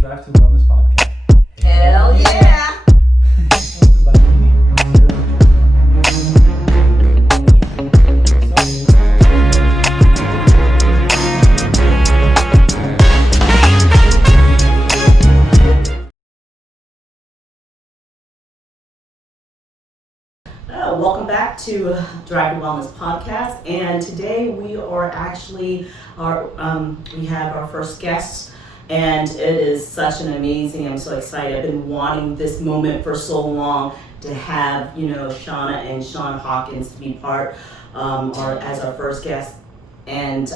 Drive to Wellness podcast. Hell yeah! Welcome back to Drive to Wellness podcast, and today we are actually we have our first guest. And it is such an amazing, I'm so excited. I've been wanting this moment for so long to have, Shauna and Sean Hawkins to be part as our first guest. And,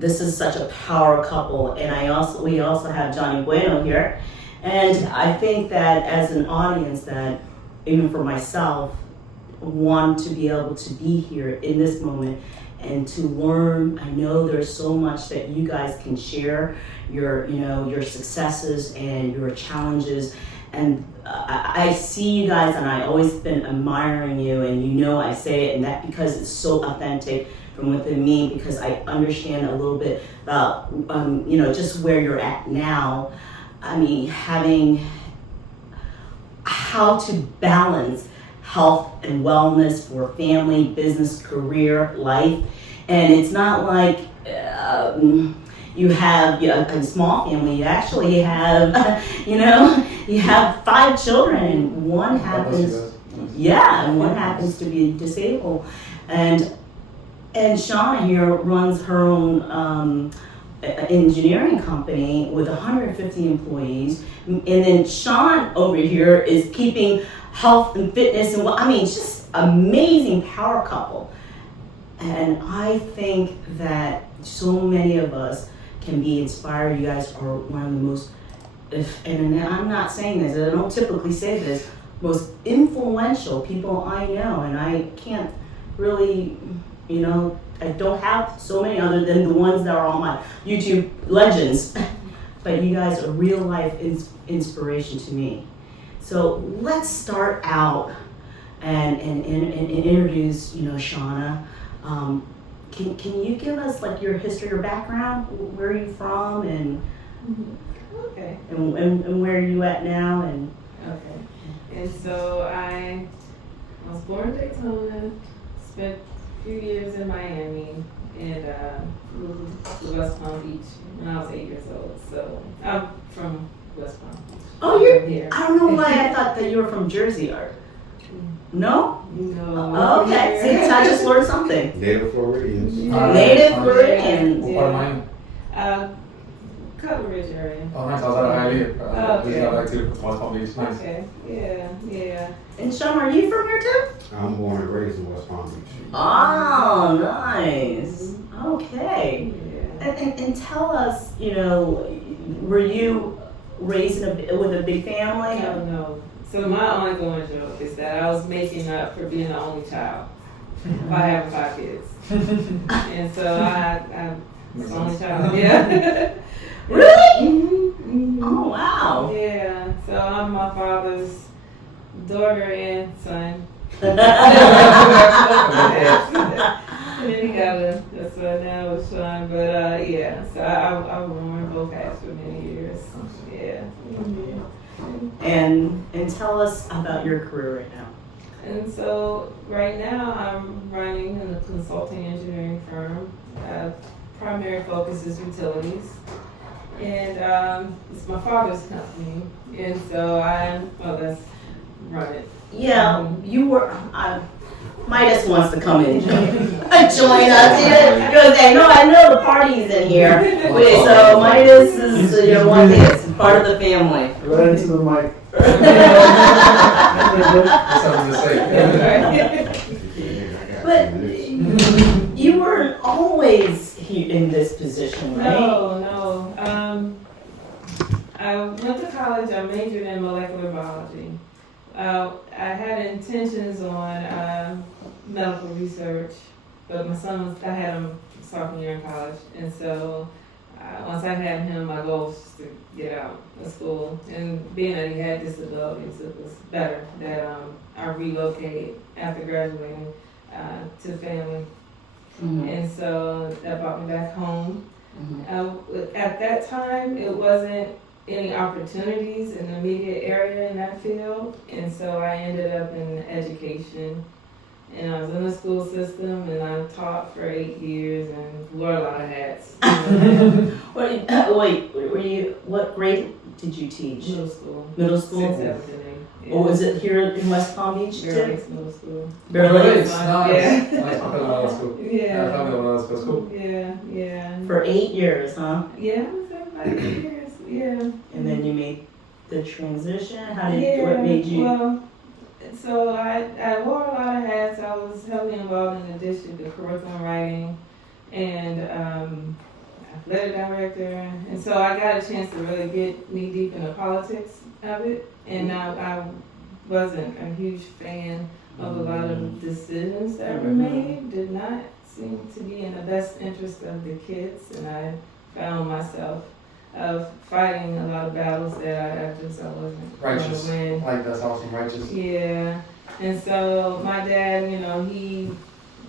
this is such a power couple. And we also have Johnny Bueno here. And I think that as an audience that, even for myself, want to be able to be here in this moment and to learn. I know there's so much that you guys can share, your successes and your challenges. And I see you guys, and I always been admiring you, and I say it, and that because it's so authentic from within me, because I understand a little bit about, just where you're at now. I mean, having how to balance health and wellness for family, business, career, life. And it's not like you have a small family. You actually have, you have 5 children, and one happens to be disabled. And Shauna here runs her own engineering company with 150 employees. And then Sean over here is keeping health and fitness and it's just amazing power couple. And I think that so many of us can be inspired. You guys are one of the most, and I'm not saying this, I don't typically say this, most influential people I know. And I can't really, I don't have so many other than the ones that are on my YouTube legends. But you guys are real life inspiration to me. So let's start out and introduce, Shauna. Can you give us like your history, your background? Where are you from, and okay, and where are you at now? And okay, and so I was born in Daytona, spent a few years in Miami, and moved to West Palm Beach when I was 8 years old. So I'm from West Palm Beach. Oh, you're here. I don't know why I thought that you were from Jersey, or no? No. Oh, okay, see, I just learned something. Native Floridians. Native Floridians. What part of Miami? Cutler Ridge area. Oh, nice. I was at Hialeah. Okay. I like to West Palm Beach. Nice. Okay. Yeah. And Sean, are you from here too? I'm born and raised in West Palm Beach. Oh, nice. Okay. Yeah. And tell us, were you raised with a big family? No. So my ongoing joke is that I was making up for being the only child by having 5 kids. And so I was the only child. Yeah. Really? Mm-hmm. Oh, wow. Yeah. So I'm my father's daughter and son. And then he got a son now with Sean. But yeah, so I worn both hats for many years. Yeah. Mm-hmm. And tell us about your career right now. And so right now I'm running a consulting engineering firm. Primary focus is utilities. And it's my father's company. And so let's run it. Yeah, you were, Midas wants to come and join us. I know the party's in here. So Midas is, one thing, it's part of the family. Right into the mic. Something to say. But you weren't always in this position, right? No. I went to college. I majored in molecular biology. I had intentions on medical research, but I had him sophomore year in college, and so once I had him, my goal was just to get out of school. And being that he had disabilities, it was better that I relocate after graduating to family. Mm-hmm. And so that brought me back home. At that time, it wasn't any opportunities in the immediate area in that field, and so I ended up in education. And I was in the school system, and I taught for 8 years and wore a lot of hats. What grade did you teach? Middle school. Middle school? 6th, 7th, and 8th. Yeah. Or was it here in West Palm Beach Bear too? Lakes Middle School. Bear Nice, Lakes? nice. Yeah. Nice, my family was school. Yeah. My family was school. Yeah. For 8 years, huh? Yeah, I was there for 8 years. Yeah. And then you made the transition? What made you? Well, so I wore a lot of hats. I was heavily involved in the district of curriculum writing and athletic director. And so I got a chance to really get knee deep in the politics of it. And I wasn't a huge fan of a lot of decisions that were made. Did not seem to be in the best interest of the kids. And I found myself fighting a lot of battles that I wasn't going Righteous. to win. Like that's awesome, righteous. Yeah, and so my dad,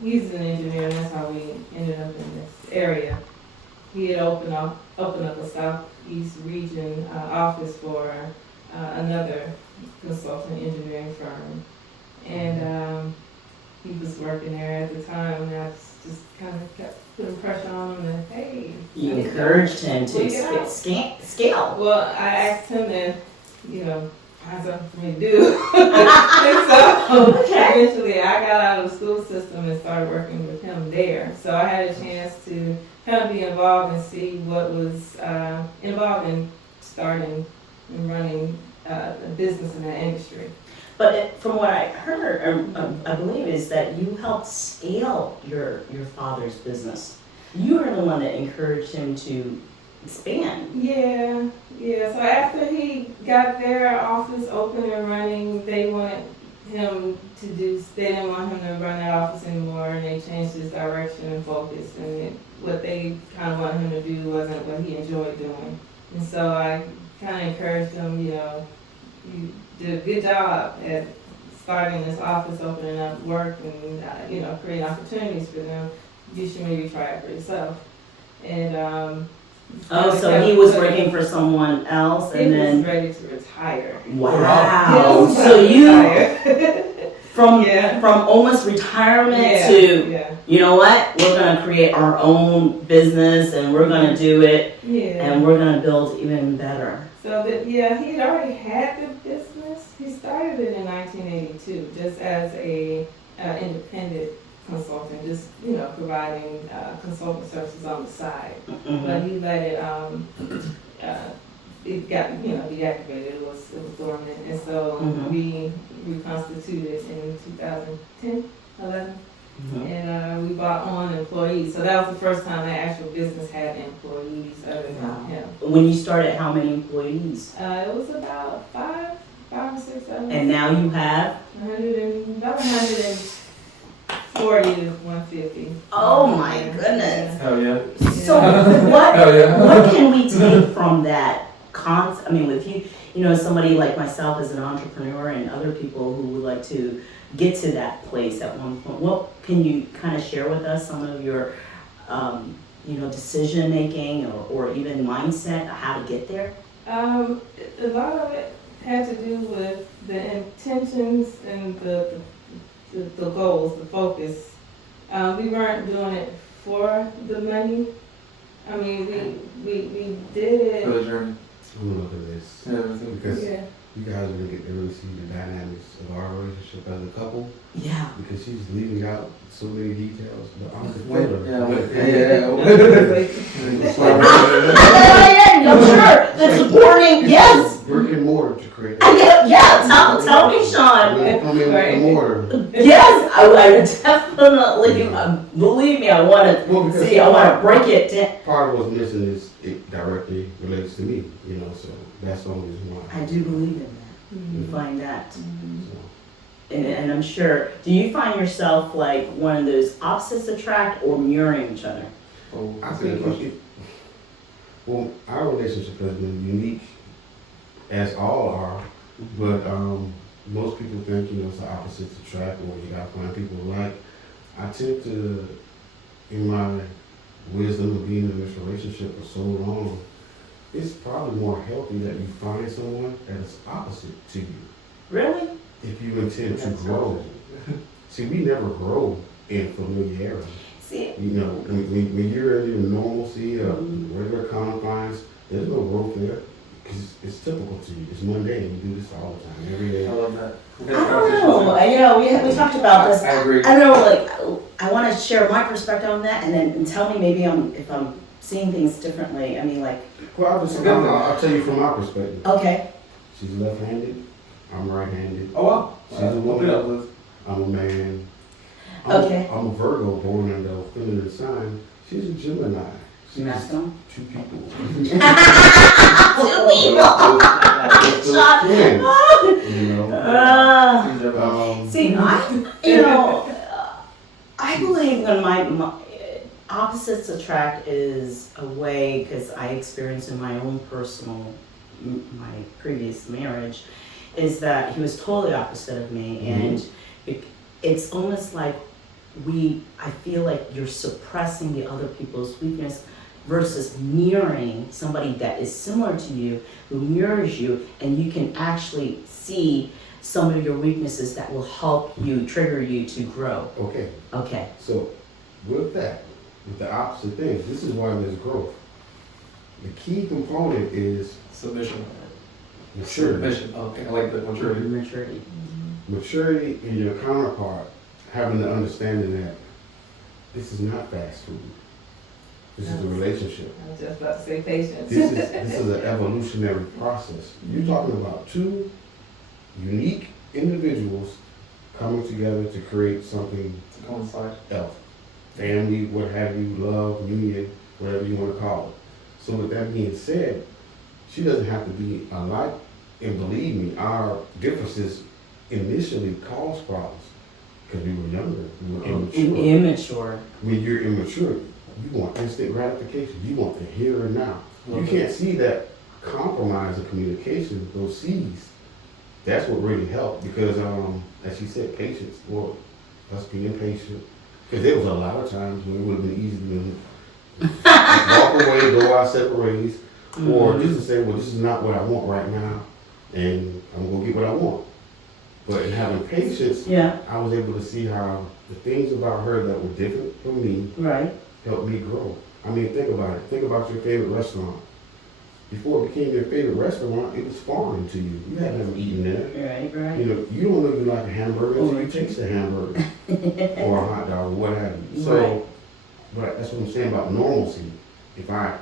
he's an engineer, and that's how we ended up in this area. He had opened up a Southeast region office for another consulting engineering firm, and he was working there at the time, and I just kind of kept putting pressure on him, and hey. You encouraged him to scale. Well, I asked him to, find something for me to do. And so eventually I got out of the school system and started working with him there. So I had a chance to kind of be involved and see what was involved in starting and running a business in that industry. But from what I heard, I believe, is that you helped scale your father's business. You were the one that encouraged him to expand. Yeah. So after he got their office open and running, they didn't want him to run that office anymore, and they changed his direction and focus. And what they kind of wanted him to do wasn't what he enjoyed doing. And so I kind of encouraged him, you did a good job at starting this office, opening up work, and creating opportunities for them. You should maybe try it for yourself. And So he was working for someone else, and he then was ready to retire. wow. He So was you retired. from almost retirement to you know what? We're gonna create our own business, and we're gonna do it, and we're gonna build even better. So he'd already had the business. He started it in 1982, just as a independent consultant, just providing consulting services on the side. But he let it got deactivated. It was dormant, and so we reconstituted in 2010, 11. And we brought on employees. So that was the first time that actual business had employees other than him. When you started, how many employees? It was about five or six of us. And now you have? About 140 to 150. Oh my goodness. Hell yeah. So what Hell yeah. what can we take from that concept? I mean, with you, somebody like myself as an entrepreneur and other people who would like to get to that place at one point, what can you kind of share with us, some of your decision making or even mindset, how to get there? A lot of it had to do with the intentions and the goals, the focus. We weren't doing it for the money. I mean, we did it. For the journey. I'm gonna look at this because you guys are gonna get to really see the dynamics of our relationship as a couple. Yeah. Because she's leaving out so many details, but I'm the Wait, I'm sure the supporting, yes. Brick and mortar to create. Tell me, Sean. We're gonna come in with the mortar. Yes, I definitely, believe me, I want to see, I want to break it down. Part of what's missing is it directly relates to me, so that's the only reason why. I do believe in that. You find that. So, And I'm sure, do you find yourself like one of those opposites attract or mirroring each other? I think well, our relationship has been unique, as all are, but most people think, it's the opposites attract, or you gotta find people like. I tend to, in my wisdom of being in this relationship for so long, it's probably more healthy that you find someone that is opposite to you. Really? If you intend to grow. See, we never grow in familiarity. See, You know, when you're in your normalcy of regular confines, there's no growth there. Because it's typical to you. It's mundane. You do this all the time, every day. I love that. I don't know. You know, we talked about this. I agree. I don't know, like, I want to share my perspective on that, and then tell me maybe if I'm seeing things differently. I mean, like, Well, I'll tell you from my perspective. okay, She's left-handed. I'm right-handed. Oh wow. She's a Open up, woman. Liz. I'm a man. Okay. I'm a Virgo born under a feminine sign. She's a Gemini. She's masculine. two people. Two people. Twins, you know. See, I believe when my opposites attract is a way, because I experienced in my own personal, my previous marriage, is that he was totally opposite of me, and it's almost like I feel like you're suppressing the other people's weakness versus mirroring somebody that is similar to you, who mirrors you, and you can actually see some of your weaknesses that will help you, trigger you to grow. Okay. So with that, with the opposite things, this is why there's growth. The key component is Submission. maturity. Submission. Okay, I like that. Maturity. Maturity. Maturity in your counterpart, having the understanding that this is not fast food. This is a relationship. I was just about to say patience. This is an evolutionary process. You're talking about two unique individuals coming together to create something To coincide. else. Family, what have you, love, union, whatever you want to call it. So with that being said, she doesn't have to be alike. And believe me, our differences initially caused problems because we were younger, we were immature. Immature. When you're immature, you want instant gratification. You want the here and now. You can't see that compromise of communication, those C's. That's what really helped because, as she said, patience, or us being patient. Because there was a lot of times when it would have been easy to walk away, go our separate ways, or just to say, well, this is not what I want right now, and I'm going to get what I want. But in having patience, I was able to see how the things about her that were different from me helped me grow. I mean, think about it. Think about your favorite restaurant. Before it became your favorite restaurant, it was foreign to you. You hadn't ever eaten there. Right. You know, you don't know you like a hamburger until you taste a hamburger or a hot dog or what have you. So, but that's what I'm saying about normalcy. If I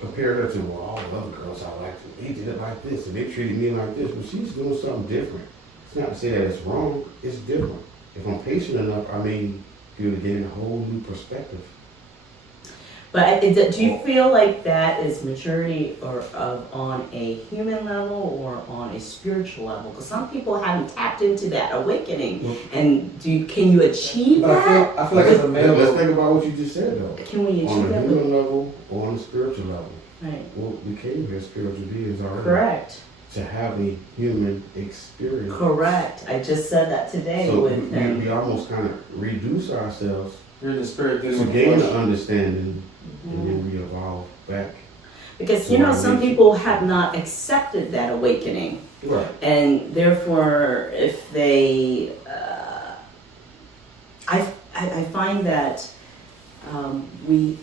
compare her to, well, all the other girls I liked, they did it like this and they treated me like this, but she's doing something different. It's not to say that it's wrong, it's different. If I'm patient enough, I may be able to gain a whole new perspective. But do you feel like that is maturity or on a human level or on a spiritual level? Because some people haven't tapped into that awakening. And can you achieve that? I feel like as a male. Let's think about what you just said though. Can we On achieve a that? human level or on a spiritual level. Right. Well, we came here spiritual beings already. Correct. To have a human experience. Correct. I just said that today. So with we almost kind of reduce ourselves You're in the spirit. to gain an understanding and then we evolve back. Because, So some people have not accepted that awakening. Right. And therefore, if they, I find that we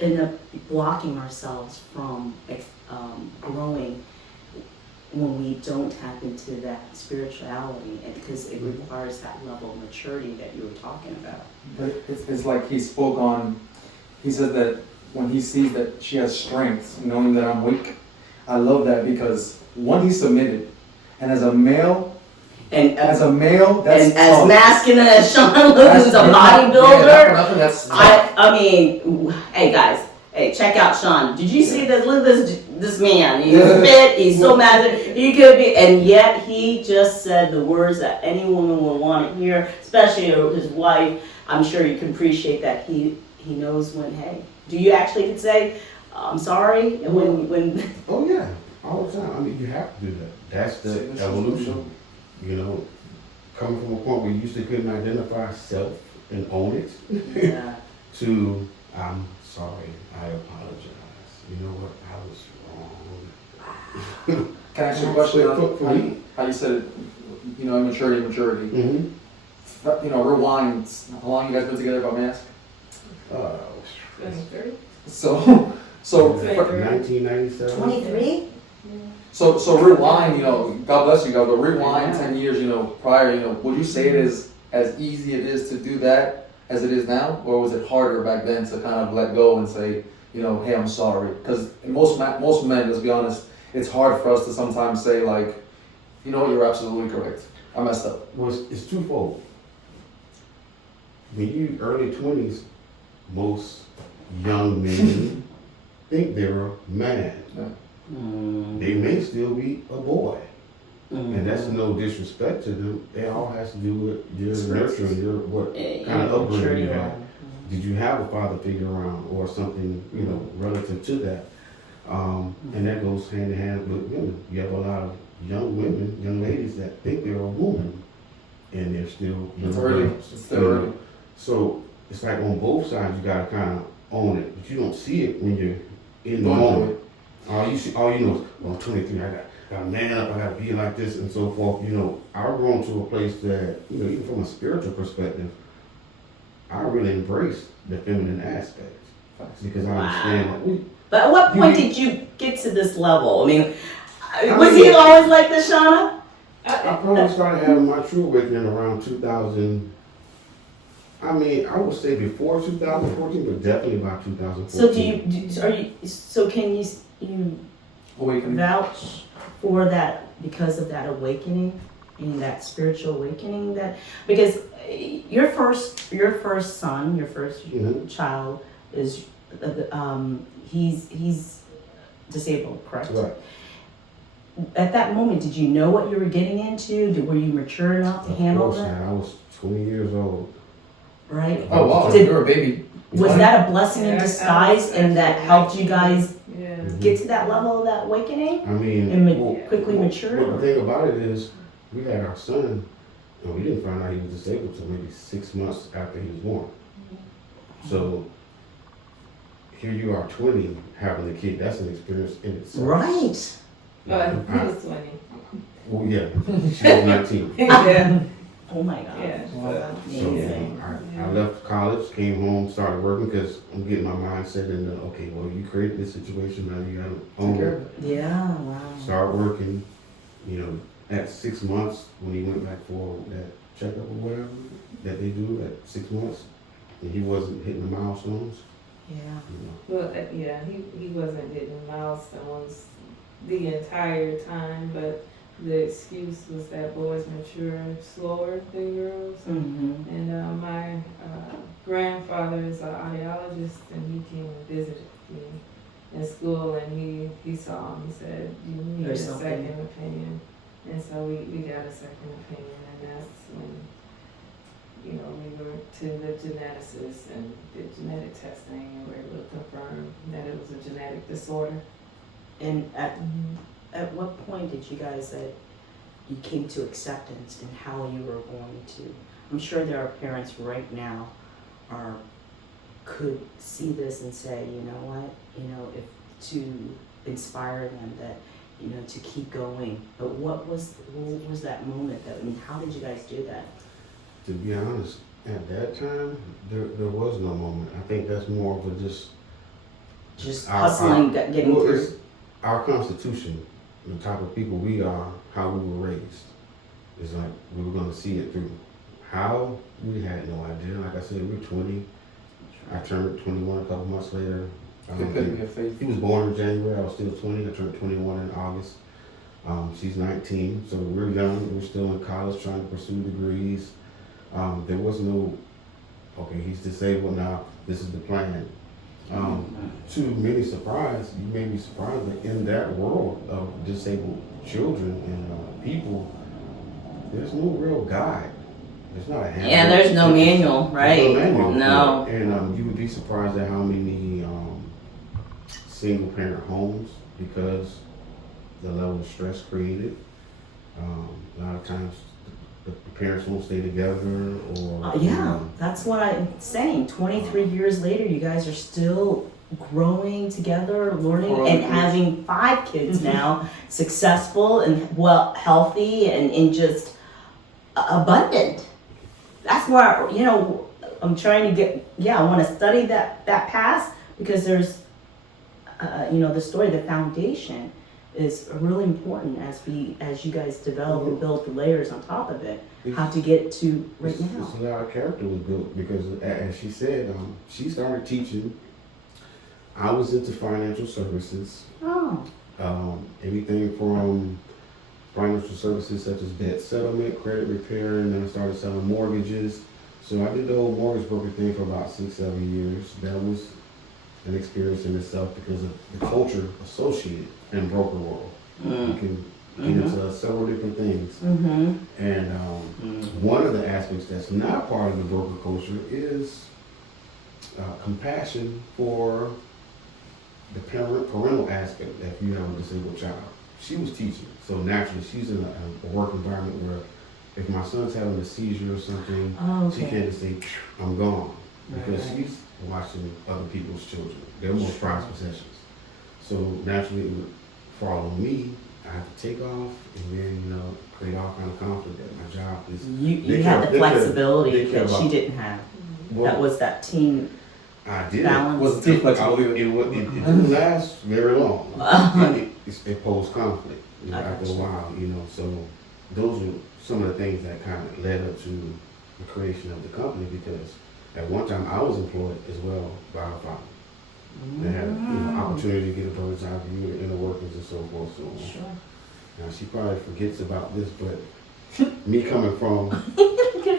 end up blocking ourselves from growing when we don't tap into that spirituality, and because it requires that level of maturity that you were talking about. But it's like he spoke on, he said that when he sees that she has strength, knowing that I'm weak, I love that because one, he submitted. And as a male, that's and tough. as masculine as Sean who's a bodybuilder, I mean, hey guys, hey, check out Sean. Did you see this? Look at this man. He's fit. He's so mad. He could be, and yet he just said the words that any woman would want to hear, especially his wife. I'm sure you can appreciate that he knows when. Hey, do you actually say, "I'm sorry"? When Oh yeah, all the time. I mean, you have to do that. That's the evolution. You know, coming from a point where you used to couldn't identify self and own it, yeah. to I'm sorry. I apologize. You know what? I was wrong. Can I ask you a question? For me? How you said, immaturity. Mm-hmm. Rewind. How long you guys been together, if I may ask? 23? So 1997. 23? So rewind, God bless you guys, but rewind 10 years, prior, would you say it is as easy it is to do that as it is now? Or was it harder back then to kind of let go and say, hey, I'm sorry? Because most men, let's be honest, it's hard for us to sometimes say like, you're absolutely correct. I messed up. Well, it's twofold. When you early 20s, most young men think they're a man. Yeah. They may still be a boy. Mm-hmm. And that's no disrespect to them. It all has to do with your nurturing, what kind of upbringing you had. Did you have a father figure around or something, relative to that? And that goes hand in hand with women. You have a lot of young ladies that think they're a woman and they're still It's little early. girls. It's still early. So it's like on both sides, you gotta kind of own it, but you don't see it when you're in the Going through moment. All you know is, well, I'm 23, I got a man up, I gotta be like this and so forth. I've grown to a place that, even from a spiritual perspective, I really embrace the feminine aspects because I understand that. But at what point did you get to this level? I mean, was he always like this, Shauna? I probably started having my true awakening around 2000. I would say before 2014, but definitely by 2014. So can you Awakening. vouch for that because of that awakening and that spiritual awakening because your first son, your first child is he's disabled, correct? Right. At that moment, did you know what you were getting into? Were you mature enough to handle Of course, that? I was 20 years old. Right? Oh wow, Did- you're a baby. Was that a blessing in disguise and that helped you guys Yeah. get to that level of that awakening? I mean, And quickly mature? Well, the thing about it is, we had our son, and we didn't find out he was disabled until maybe 6 months after he was born. So here you are, 20, having a kid. That's an experience in itself. Right. But he was 20. Well, yeah, she was 19. Yeah. Oh my God. Yeah. So Amazing. I left college, came home, started working because I'm getting my mindset into, okay, well, you created this situation, now you gotta own it. Yeah, wow. Start working, at 6 months when he went back for that checkup or whatever that they do at 6 months, and he wasn't hitting the milestones. Yeah. Well, yeah, he wasn't hitting milestones the entire time, but the excuse was that boys mature slower than girls. Mm-hmm. And my grandfather is an audiologist, and he came and visited me in school, and he saw him. He said, "You need There's a something. second opinion," and so we got a second opinion, and that's when we went to the geneticist and did genetic testing, and we were able to confirm that it was a genetic disorder. And at what point did you guys you came to acceptance and how you were going to? I'm sure there are parents right now could see this and say, you know what, if to inspire them that, to keep going. But what was that moment how did you guys do that? To be honest, at that time, there was no moment. I think that's more of a just Hustling, getting well, through. it's our constitution, the type of people we are, how we were raised. It's like we were going to see it through. How? We had no idea. Like I said, we were 20. I turned 21 a couple months later. He was born in January. I was still 20. I turned 21 in August. She's 19, so we're young. We're still in college trying to pursue degrees. There was no, okay, he's disabled now. This is the plan. To many surprise, you may be surprised that in that world of disabled children and people, there's no real guide. There's not a handbook. Yeah, there's no manual, right? There's no manual. No. And you would be surprised at how many single parent homes, because the level of stress created. A lot of times the parents won't stay together, or Yeah, that's what I'm saying. 23 years later, you guys are still growing together, learning, Four and kids. having 5 kids now, successful and well, healthy, and just abundant. That's where, you know, I'm trying to get. Yeah, I want to study that past, because there's, you know, the story, the foundation is really important as you guys develop and build the layers on top of it. How to get to right now. It's a lot of character was built because, as she said, she started teaching. I was into financial services. Oh, Anything from financial services such as debt settlement, credit repair, and then I started selling mortgages. So I did the whole mortgage broker thing for about 6-7 years. That was an experience in itself because of the culture associated in broker world. You can get into several different things. And one of the aspects that's not part of the broker culture is compassion for the parental aspect. If you have a disabled child, she was teaching, so naturally she's in a work environment where if my son's having a seizure or something, she can't just say I'm gone, because she's watching other people's children, their most prized possessions. So naturally it would fall on me. I have to take off and then create all kind of conflict at my job. you had the flexibility that she didn't have. Well, That was that team I did. balance. Was too flexible. It didn't last very long. It posed conflict after a while, So those are some of the things that kind of led up to the creation of the company, because at one time I was employed as well by our father. They had opportunity to get a bird's eye view of the inner workings and so forth. So Sure. now she probably forgets about this, but me coming from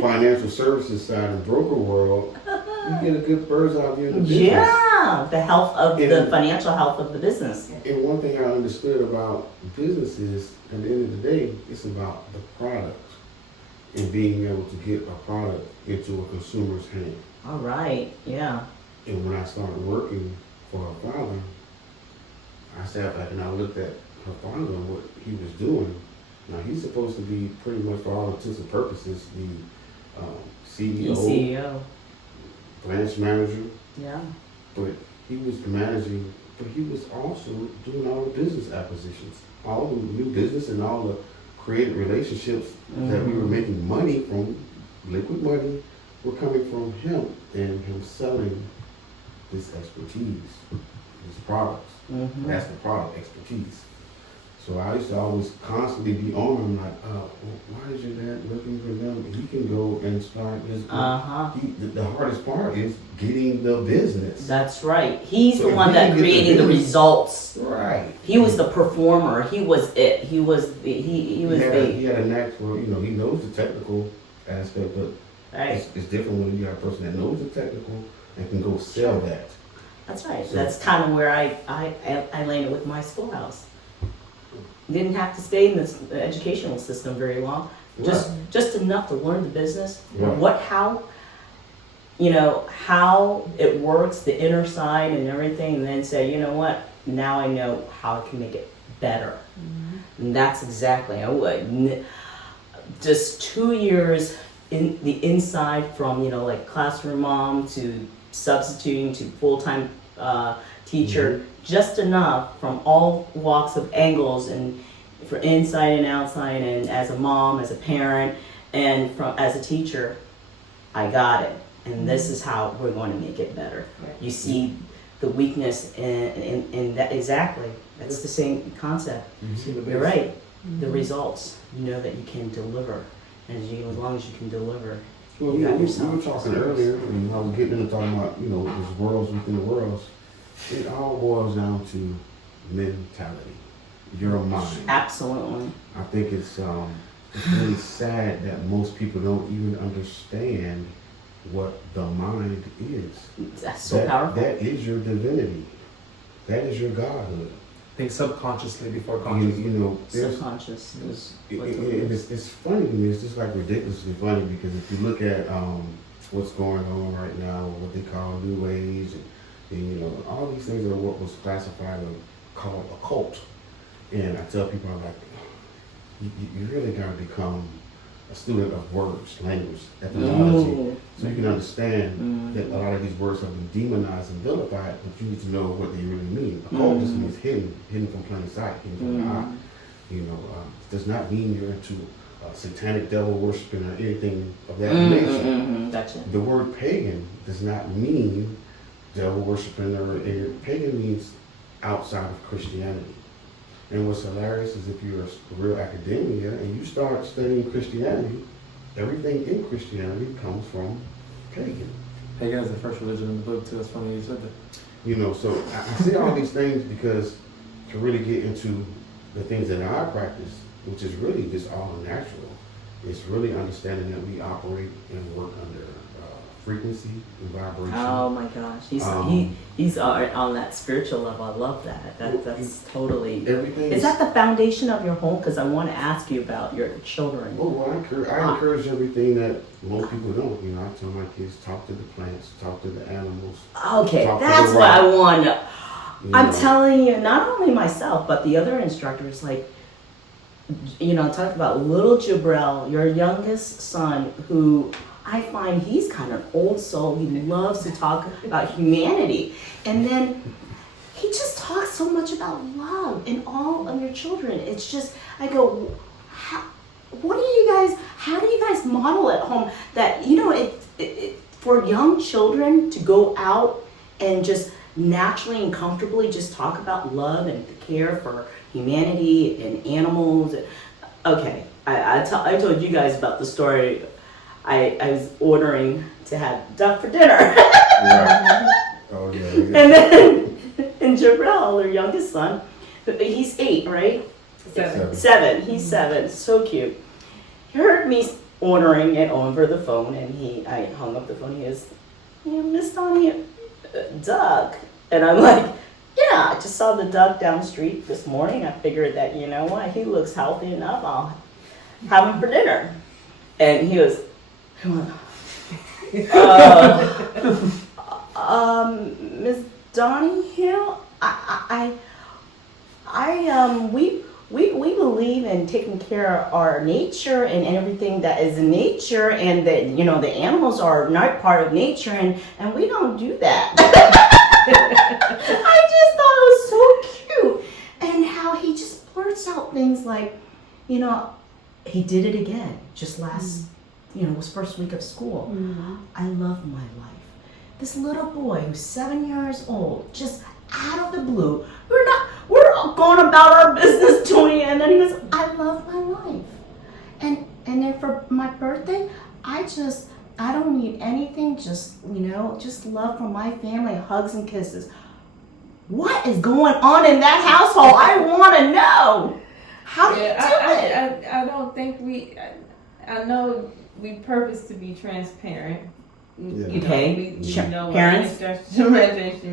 financial services side and broker world, you get a good bird's eye view of the business. Yeah, the health of the financial health of the business. And one thing I understood about business is, at the end of the day, it's about the product and being able to get a product into a consumer's hand. All right, yeah. And when I started working for her father, I sat back and I looked at her father and what he was doing. Now he's supposed to be pretty much, for all intents and purposes, the CEO, CEO. branch manager, Yeah. but he was managing, but he was also doing all the business acquisitions, all the new business and all the creative relationships that we were making money from, liquid money, were coming from him and him selling his expertise, his products. That's the product, expertise. So I used to always constantly be on him like, why is your dad looking for them? He can go and start his the hardest part is getting the business. That's right. He's So the one if that he can get created the business- results. Right. He was the performer. He was it. He was He had a knack for, he knows the technical aspect, but right. it's different when you got a person that knows the technical and can go sell that. That's right. So- That's kind of where I landed with my schoolhouse. Didn't have to stay in this educational system very long. Just enough to learn the business, Right. how it works, the inner side and everything, and then say, you know what? Now I know how I can make it better. And that's exactly just 2 years in the inside, from like classroom mom to substituting to full-time teacher, just enough from all walks of angles, and for inside and outside, and as a mom, as a parent, and as a teacher, I got it. And this is how we're going to make it better. Right. You see the weakness in that. Exactly. That's the same concept. You see the base. You're right. The results. You know that you can deliver. As long as you can deliver. Well, You got we yourself. were talking earlier, and I was getting into talking about, there's worlds within the worlds. It all boils down to mentality, your mind. Absolutely. I think it's really sad that most people don't even understand what the mind is. That's so powerful. That is your divinity. That is your godhood. Think subconsciously before consciously. There's Subconscious is it's funny to me. It's just like ridiculously funny, because if you look at what's going on right now, what they call New Age, and all these things are what was classified or called a cult. And I tell people, I'm like, you really got to become a student of words, language, etymology, Ooh. so you can understand that a lot of these words have been demonized and vilified, but you need to know what they really mean. Occult just means hidden from plain sight, hidden from the eye. You know, does not mean you're into satanic devil worshiping or anything of that nature. Gotcha. The word pagan does not mean devil worshiping or pagan means outside of Christianity. And what's hilarious is if you're a real academia and you start studying Christianity, everything in Christianity comes from pagan. Pagan is the first religion in the book too. It's funny you said that. You know, so I say all these things because to really get into the things that I practice, which is really just all natural, it's really understanding that we operate and work under frequency and vibration. Oh my gosh, he's on that spiritual level. I love that. That's totally. Everything Is that the foundation of your home? Because I want to ask you about your children. Oh, well, I encourage everything that most people don't. You know, I tell my kids, talk to the plants, talk to the animals. Okay, talk to that's the what I rock. want. I'm know. telling you, not only myself, but the other instructors, like, you know, talk about little Jabril, your youngest son, who I find he's kind of an old soul. He loves to talk about humanity. And then he just talks so much about love in all of your children. It's just, I go, how do you guys model at home that, you know, it for young children to go out and just naturally and comfortably just talk about love and care for humanity and animals. Okay, I told you guys about the story. I was ordering to have duck for dinner. Right. Oh, yeah. And then and Jabril, their youngest son, he's 8, right? 7. He's 7. So cute. He heard me ordering it over the phone, and I hung up the phone. He goes, "Yeah, Miss Donnie, duck." And I'm like, "Yeah, I just saw the duck down the street this morning. I figured that, you know what, he looks healthy enough. I'll have him for dinner." And he goes, Miss Donnie Hill, we believe in taking care of our nature and everything that is in nature, and that, you know, the animals are not part of nature, and we don't do that. I just thought it was so cute, and how he just blurts out things like, you know, he did it again just last, you know, it was first week of school. I love my life. This little boy who's 7 years old, just out of the blue, we're going about our business doing it, and then he goes, "I love my life." And then for my birthday, I don't need anything, just, you know, just love from my family, hugs and kisses. What is going on in that household? I want to know. How do you do it? I don't think I know we purpose to be transparent. Yeah. You know, Okay. we know Parents?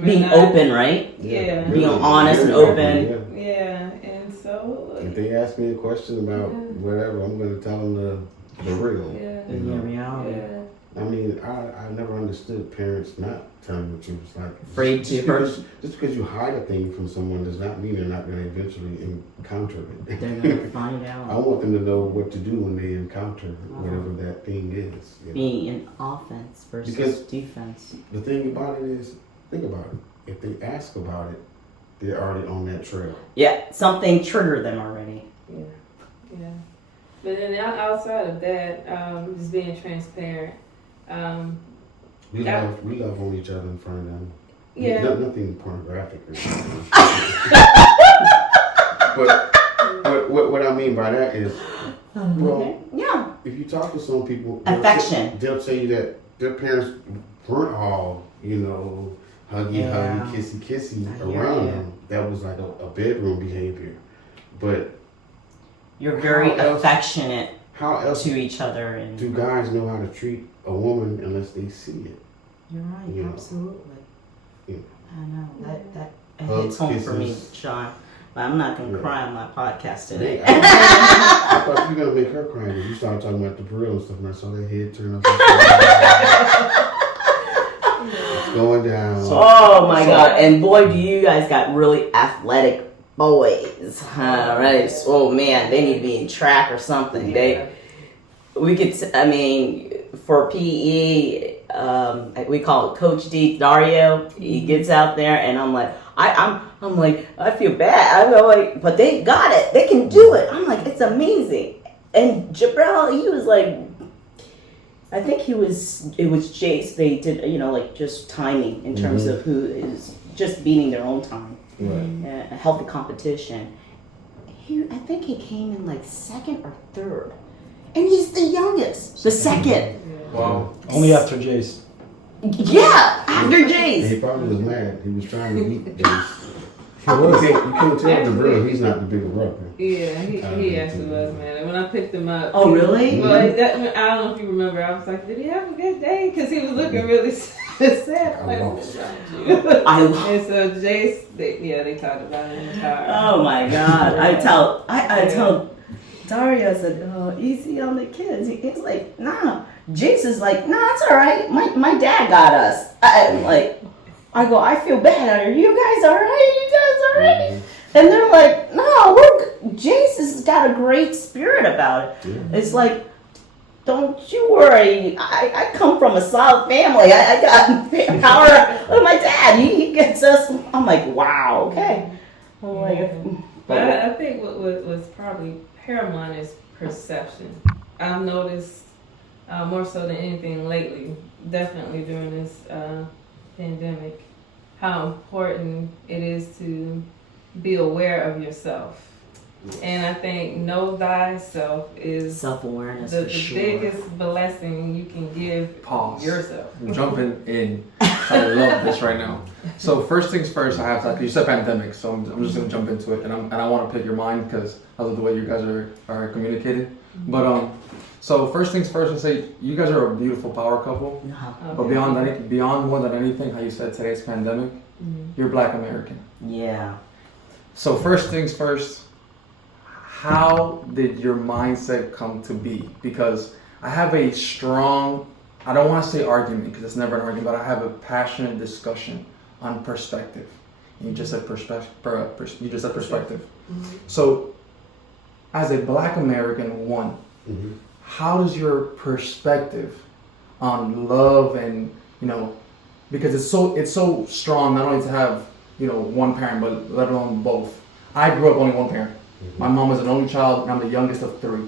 being open, right? Yeah. Being honest and open. Yeah, and so If they ask me a question about whatever, I'm going to tell them the real. yeah, You know? reality. yeah. I mean, I never understood parents not telling the truth. It's like Afraid to hurt. Just because you hide a thing from someone does not mean they're not going to eventually encounter it. They're going to find I out. want them to know what to do when they encounter whatever that thing is. You know? Being in offense versus Because- defense. The thing about it is, think about it. If they ask about it, they're already on that trail. Yeah, something triggered them already. Yeah. But then outside of that, just being transparent. We love on each other in front of them. Yeah. Nothing pornographic or something. But what I mean by that is, well, Yeah. if you talk to some people, Affection. they'll tell you that their parents weren't all, you know, huggy, kissy I hear around you. them. That was like a bedroom behavior. But You're very How else- affectionate how else to each other. And do guys know how to treat a woman unless they see it? You're right, You know. absolutely. Yeah. I know, that Hugs, hits home for me, kisses. Sean. But I'm not going to Yeah. cry on my podcast today. I thought you were gonna make her cry when you started talking about the grill and stuff, and I saw that head turn up. It's going down. Oh my God! And boy, do you guys got really athletic boys, right? Oh man, they need to be in track or something. Yeah. we could, I mean, for PE, we call it Coach D, Dario. He gets out there, and I'm like, I'm like, I feel bad. I'm like, but they got it. They can do it. I'm like, it's amazing. And Jabril, he was like, I think it was Jace. They did, like just timing in terms of who is just beating their own time. Right. A healthy competition. I think he came in like second or third. And he's the youngest. The second. Wow. Only after Jace. Yeah, after Jace. He probably was mad. He was trying to beat Jace. He was. You can't tell the brother he's not the bigger brother. Yeah, he actually was, man. And when I picked him up. Oh, really? Well, I don't know if you remember. I was like, did he have a good day? Because he was looking really sad. I'm like, what's wrong with you? And so Jace, they talked about it in the car. Oh my God! I tell Dario, I said, "Oh, easy on the kids." He's like, "Nah." Jace is like, "Nah, it's all right. My dad got us." I'm like, I go, "I feel bad. Are you guys all right? You guys all right?" And they're like, "No, Jace has got a great spirit about it." It's like, don't you worry. I come from a solid family. I got power with my dad. He gets us. I'm like, wow, okay. I'm like, But I think what was probably paramount is perception. I've noticed more so than anything lately, definitely during this pandemic, how important it is to be aware of yourself. And I think know thyself is self-awareness the for sure. biggest blessing you can give yourself. I'm jumping in. I love this right now. So first things first, I have to, cause you said pandemic, so I'm just gonna jump into it, and I want to pick your mind because I love the way you guys are communicating. But so first things first, I say you guys are a beautiful power couple. But beyond more than anything, how you said today's pandemic, you're Black American. Yeah. So first things first, how did your mindset come to be? Because I have a strong, I don't want to say argument because it's never an argument, but I have a passionate discussion on perspective. You just said perspective. So as a Black American, how does your perspective on love and, because it's so strong not only to have, one parent, but let alone both. I grew up only one parent. My mom was an only child, and I'm the youngest of 3.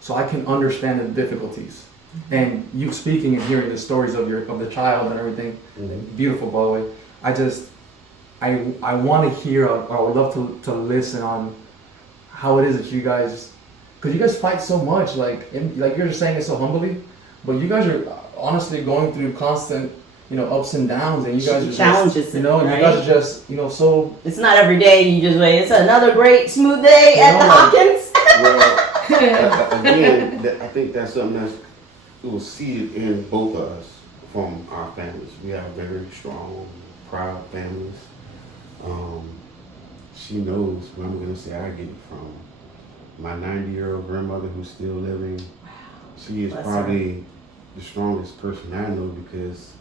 So I can understand the difficulties. And you speaking and hearing the stories of the child and everything, beautiful, by the way. I want to hear, or I would love to listen on how it is that you guys, because you guys fight so much, like you're just saying it so humbly, but you guys are honestly going through constant, ups and downs, and you guys are challenges, just, and you guys are just, so. It's not every day you just wait. It's another great smooth day at the Hawkins. Well, again, I think that's something that was seeded in both of us from our families. We have very strong, proud families. She knows where I'm going to say I get it from. My 90-year-old grandmother who's still living, she is probably the strongest person I know because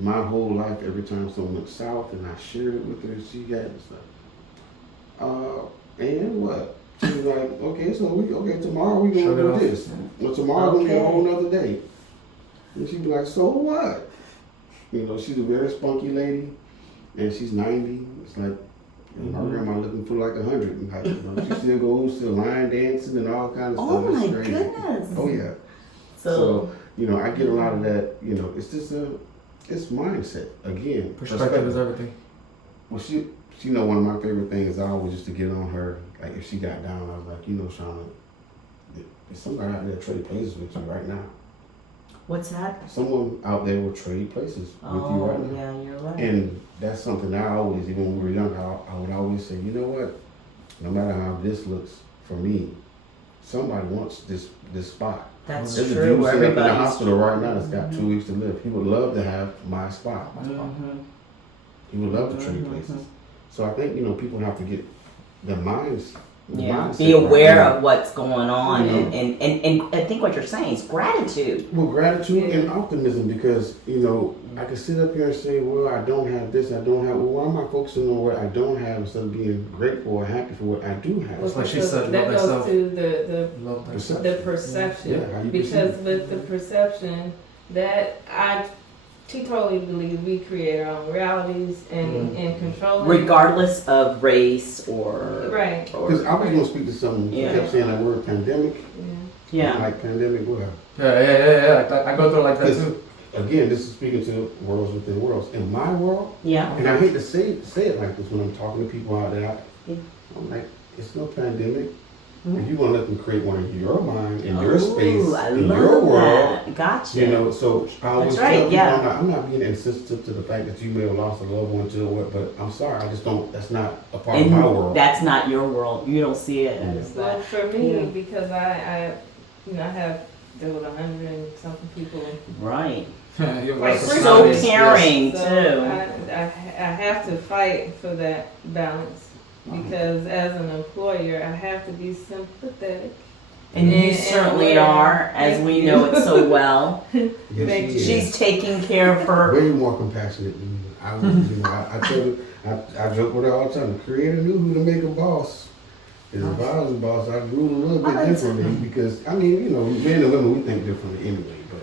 my whole life, every time someone went south and I shared it with her, she got this like, and what? She was like, okay, so tomorrow we're going to do this. Well, tomorrow going to be a whole nother day. And she'd be like, so what? She's a very spunky lady, and she's 90. It's like, my grandma looking for like 100. And she still goes, still line dancing and all kinds of stuff. Oh my goodness. Oh yeah. So, I get a lot of that, it's just it's mindset. Again, Perspective is everything. Well, she one of my favorite things I always used to get on her. Like if she got down, I was like, Shauna, there's somebody out there trade places with you right now. What's that? Someone out there will trade places with you right now. Yeah, you're right. And that's something that I always, even when we were young, I would always say, you know what? No matter how this looks for me, somebody wants this spot. That's There's true. a dude sitting up in the Everybody's hospital right now that's got 2 weeks to live. He would love to have my spot. He would love to trade places. So I think, people have to get their minds. Be aware of what's going on, and I think what you're saying is gratitude. Well, gratitude and optimism because, I can sit up here and say, well, I don't have this, I don't have. Well, why am I focusing on what I don't have instead of being grateful or happy for what I do have? Well, like she because said, that love goes thyself. to Love that. Perception. the perception. Yeah, how you Because perceive. with the perception, that I totally believe we create our own realities and control them. Regardless of race or Right. Because I was going to speak to someone who Yeah. kept saying that word pandemic. Yeah. yeah. Like pandemic, what? Yeah. I go through it like that too. Again, this is speaking to worlds within worlds. In my world, Yeah. and I hate to say it like this when I'm talking to people out there, Yeah. I'm like, it's no pandemic. Mhm. If you want to let them create one in your mind, in your space, Ooh, I in love your world, that. Gotcha. you know, so I always That's right, tell people, yeah. I'm not being insensitive to the fact that you may have lost a loved one to what, but I'm sorry, I just don't, that's not a part of And my world. that's not your world. You don't see it as Well, that. for me, Yeah. because I have there was 100 and something people. Right. You have Like, lots of so personalities, caring So too. I have to fight for that balance because as an employer, I have to be sympathetic. And you And certainly aware. are, as Thank we you. know it so well. Yes, Thank she you. is. She's taking care of her. Way more compassionate than you. I, I tell her, I joke with her all the time. The creator knew who to make a boss. And if I was a boss, I'd rule a little bit differently because, I mean, you know, men and women, we think differently anyway, but,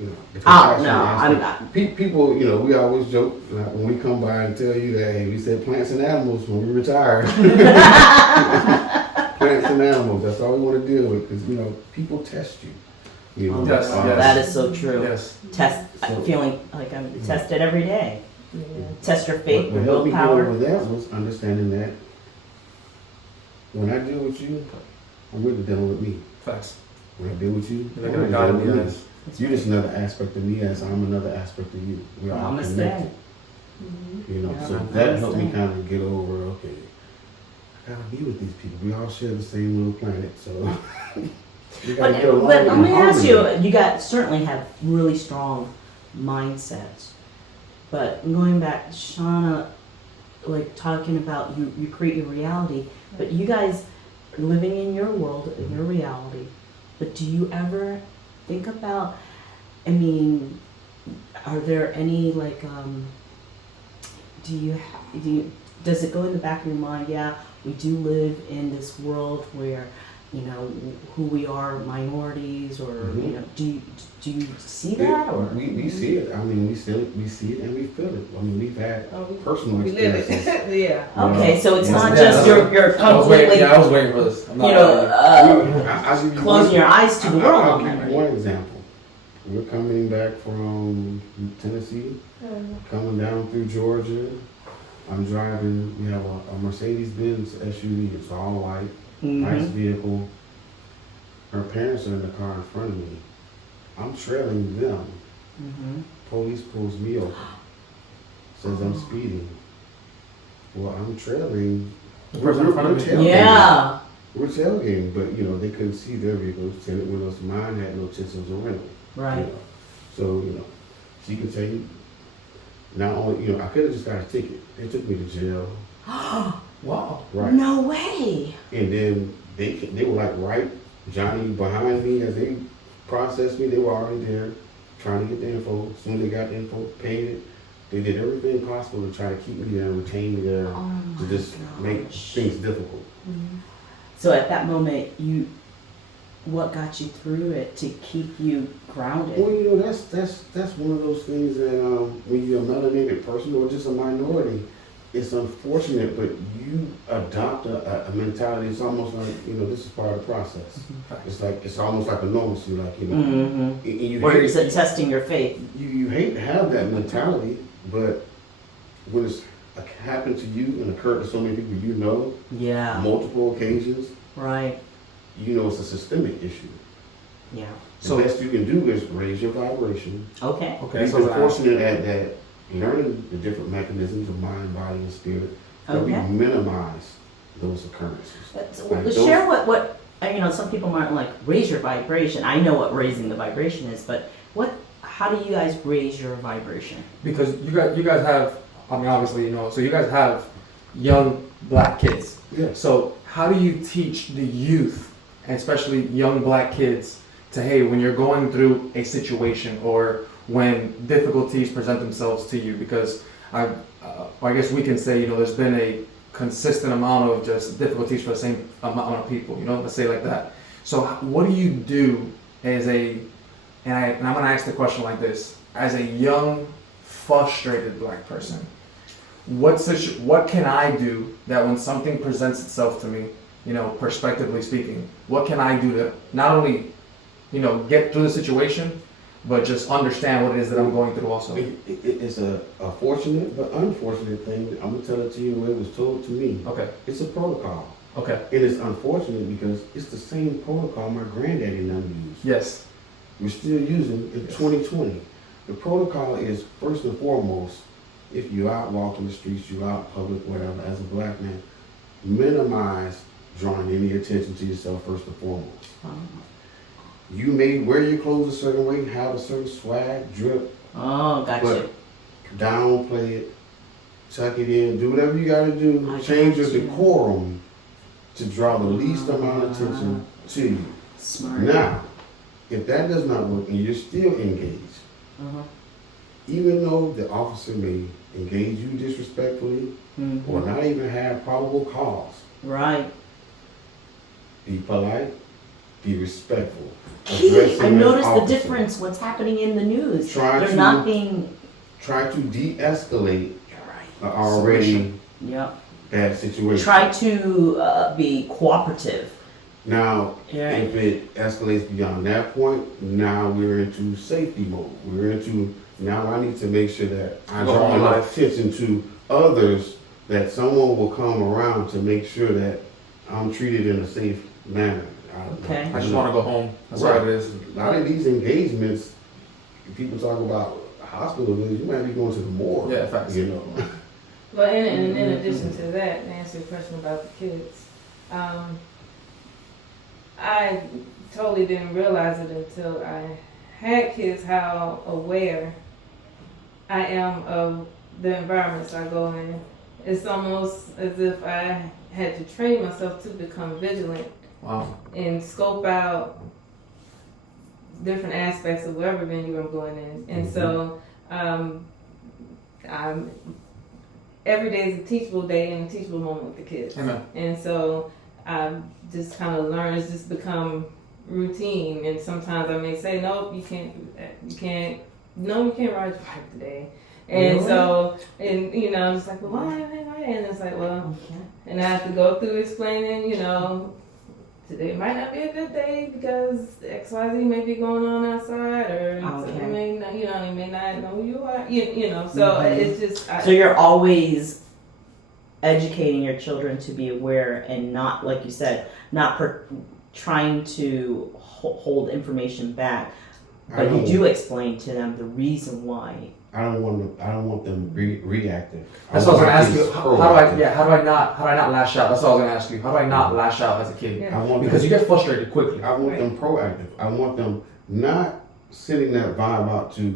you know. the Oh, compassion no, I'm aspect- not. People, you know, we always joke when we come by and tell you that, hey, we said plants and animals when we retired. Plants and animals, that's all we want to deal with because, you know, people test you. You know, Yes, yes. That is so true. Yes. Test, So- feeling like I'm tested every day. Yeah. Test your faith, What your helped me get willpower. over that was understanding that when I deal with you, I'm really dealing with me. Facts. When I deal with you, You're I'm like a really God in dealing the with me. eyes. You're just another aspect of me as I'm another aspect of you. We're all Namaste. connected. Mhm. You know, Yeah, so that helped me namaste. kind of get over, okay, I gotta be with these people. We all share the same little planet, so we gotta get along But let in me ask you, harmony. you got certainly have really strong mindsets. But going back, Shauna, like talking about you create your reality, but you guys are living in your world, in your reality. But do you ever think about, I mean, are there any like, does it go in the back of your mind, yeah, we do live in this world where, you know, who we are, minorities, or, Mhm. you know, do you see that, or? We see it. I mean, we see it and we feel it. I mean, we've had Oh, personal we live experiences. it. Yeah. Okay, so it's Yeah. not Yeah, just that's you're I was waiting. completely, Yeah, I was waiting for this. I'm not you know, I'll give you closing one- your eyes to the world. I'll give you one example. We're coming back from Tennessee, coming down through Georgia. I'm driving, we have a Mercedes-Benz SUV, it's all white, nice Mhm. vehicle. Her parents are in the car in front of me. I'm trailing them. Mhm. Police pulls me over, says I'm speeding. Well, I'm trailing. The person in front of you? tailgating. Yeah. We're tailgating, but you know, they couldn't see their vehicles, tinted windows. Mine had no tints, it was a rental. Right. You know. So, you know, she can tell you, not only, you know, I could have just got a ticket. They took me to jail. Wow. Right. No way. And then they were like right, Johnny behind me as they processed me. They were already there trying to get the info. As soon as they got the info, paid it. They did everything possible to try to keep me there, retain me there, Oh to my just make gosh. things difficult. So at that moment, what got you through it to keep you grounded? Well, you know, that's one of those things that when you're a melanated person or just a minority, it's unfortunate, but you adopt a mentality. It's almost like, you know, this is part of the process. It's almost like a normalcy, like, you know. Mm-hmm. And you Where hate- is it testing your faith? you hate to have that mentality, but when it's happened to you and occurred to so many people you know, Yeah. multiple occasions, Right. you know it's a systemic issue. Yeah. So- The best you can do is raise your vibration. Okay. Okay. We've So been that- fortunate at that, learning the different mechanisms of mind, body, and spirit, that we Okay. minimize those occurrences. Like those- Share what you know. Some people might like raise your vibration. I know what raising the vibration is, but how do you guys raise your vibration? Because you guys have, I mean, obviously, you know, so you guys have young black kids. Yes. So how do you teach the youth, and especially young black kids, to, hey, when you're going through a situation or when difficulties present themselves to you? Because I guess we can say, you know, there's been a consistent amount of just difficulties for the same amount of people, you know, let's say like that. So what do you do as and I'm going to ask the question like this, as a young, frustrated black person, what can I do that when something presents itself to me, you know, perspectively speaking, what can I do to not only, you know, get through the situation, but just understand what it is that I'm going through also? It's a fortunate but unfortunate thing. I'm gonna tell it to you the way it was told to me. Okay. It's a protocol. Okay. It is unfortunate because it's the same protocol my granddaddy and them used. Yes. We're still using in 2020. The protocol is first and foremost, if you're out walking the streets, you're out in public, whatever, as a black man, minimize drawing any attention to yourself first and foremost. You may wear your clothes a certain way, have a certain swag, drip. Oh, gotcha. But downplay it, tuck it in, do whatever you gotta do, change your decorum to draw the least amount of attention to you. Smart. Now, if that does not work and you're still engaged, even though the officer may engage you disrespectfully or not even have probable cause, Right. be polite, be respectful. Key, I noticed the difference, what's happening in the news. They're not being... Try to de-escalate You're right. already Yep. bad situation. Try to be cooperative. Now, Yeah. if it escalates beyond that point, now we're into safety mode. Now I need to make sure that I draw enough attention to others that someone will come around to make sure that I'm treated in a safe manner. Okay. I just want to go home. That's all it is. A lot of these engagements, people talk about hospital visits, you might be going to the morgue. Yeah, facts. You know. But in addition to that, to answer your question about the kids, I totally didn't realize it until I had kids how aware I am of the environments I go in. It's almost as if I had to train myself to become vigilant. Wow. And scope out different aspects of whatever venue I'm going in. And so I'm every day is a teachable day and a teachable moment with the kids. Amen. And so I just kind of learn, it's just become routine. And sometimes I may say, nope, you can't do that. You can't ride your bike today. And Really? so, and you know, I'm just like, well, why? And it's like, well, and I have to go through explaining, you know, today might not be a good day because XYZ may be going on outside, or you may not, you know, you may not know who you are, you know. So it's just. So you're always educating your children to be aware and not, like you said, not trying to hold information back, but you do explain to them the reason why. I don't want them reactive. That's what I was gonna ask you. How do I not lash out? That's what I was gonna ask you. How do I not lash out as a kid? Yeah. Because you get frustrated quickly. I want them proactive. I want them not sending that vibe out to,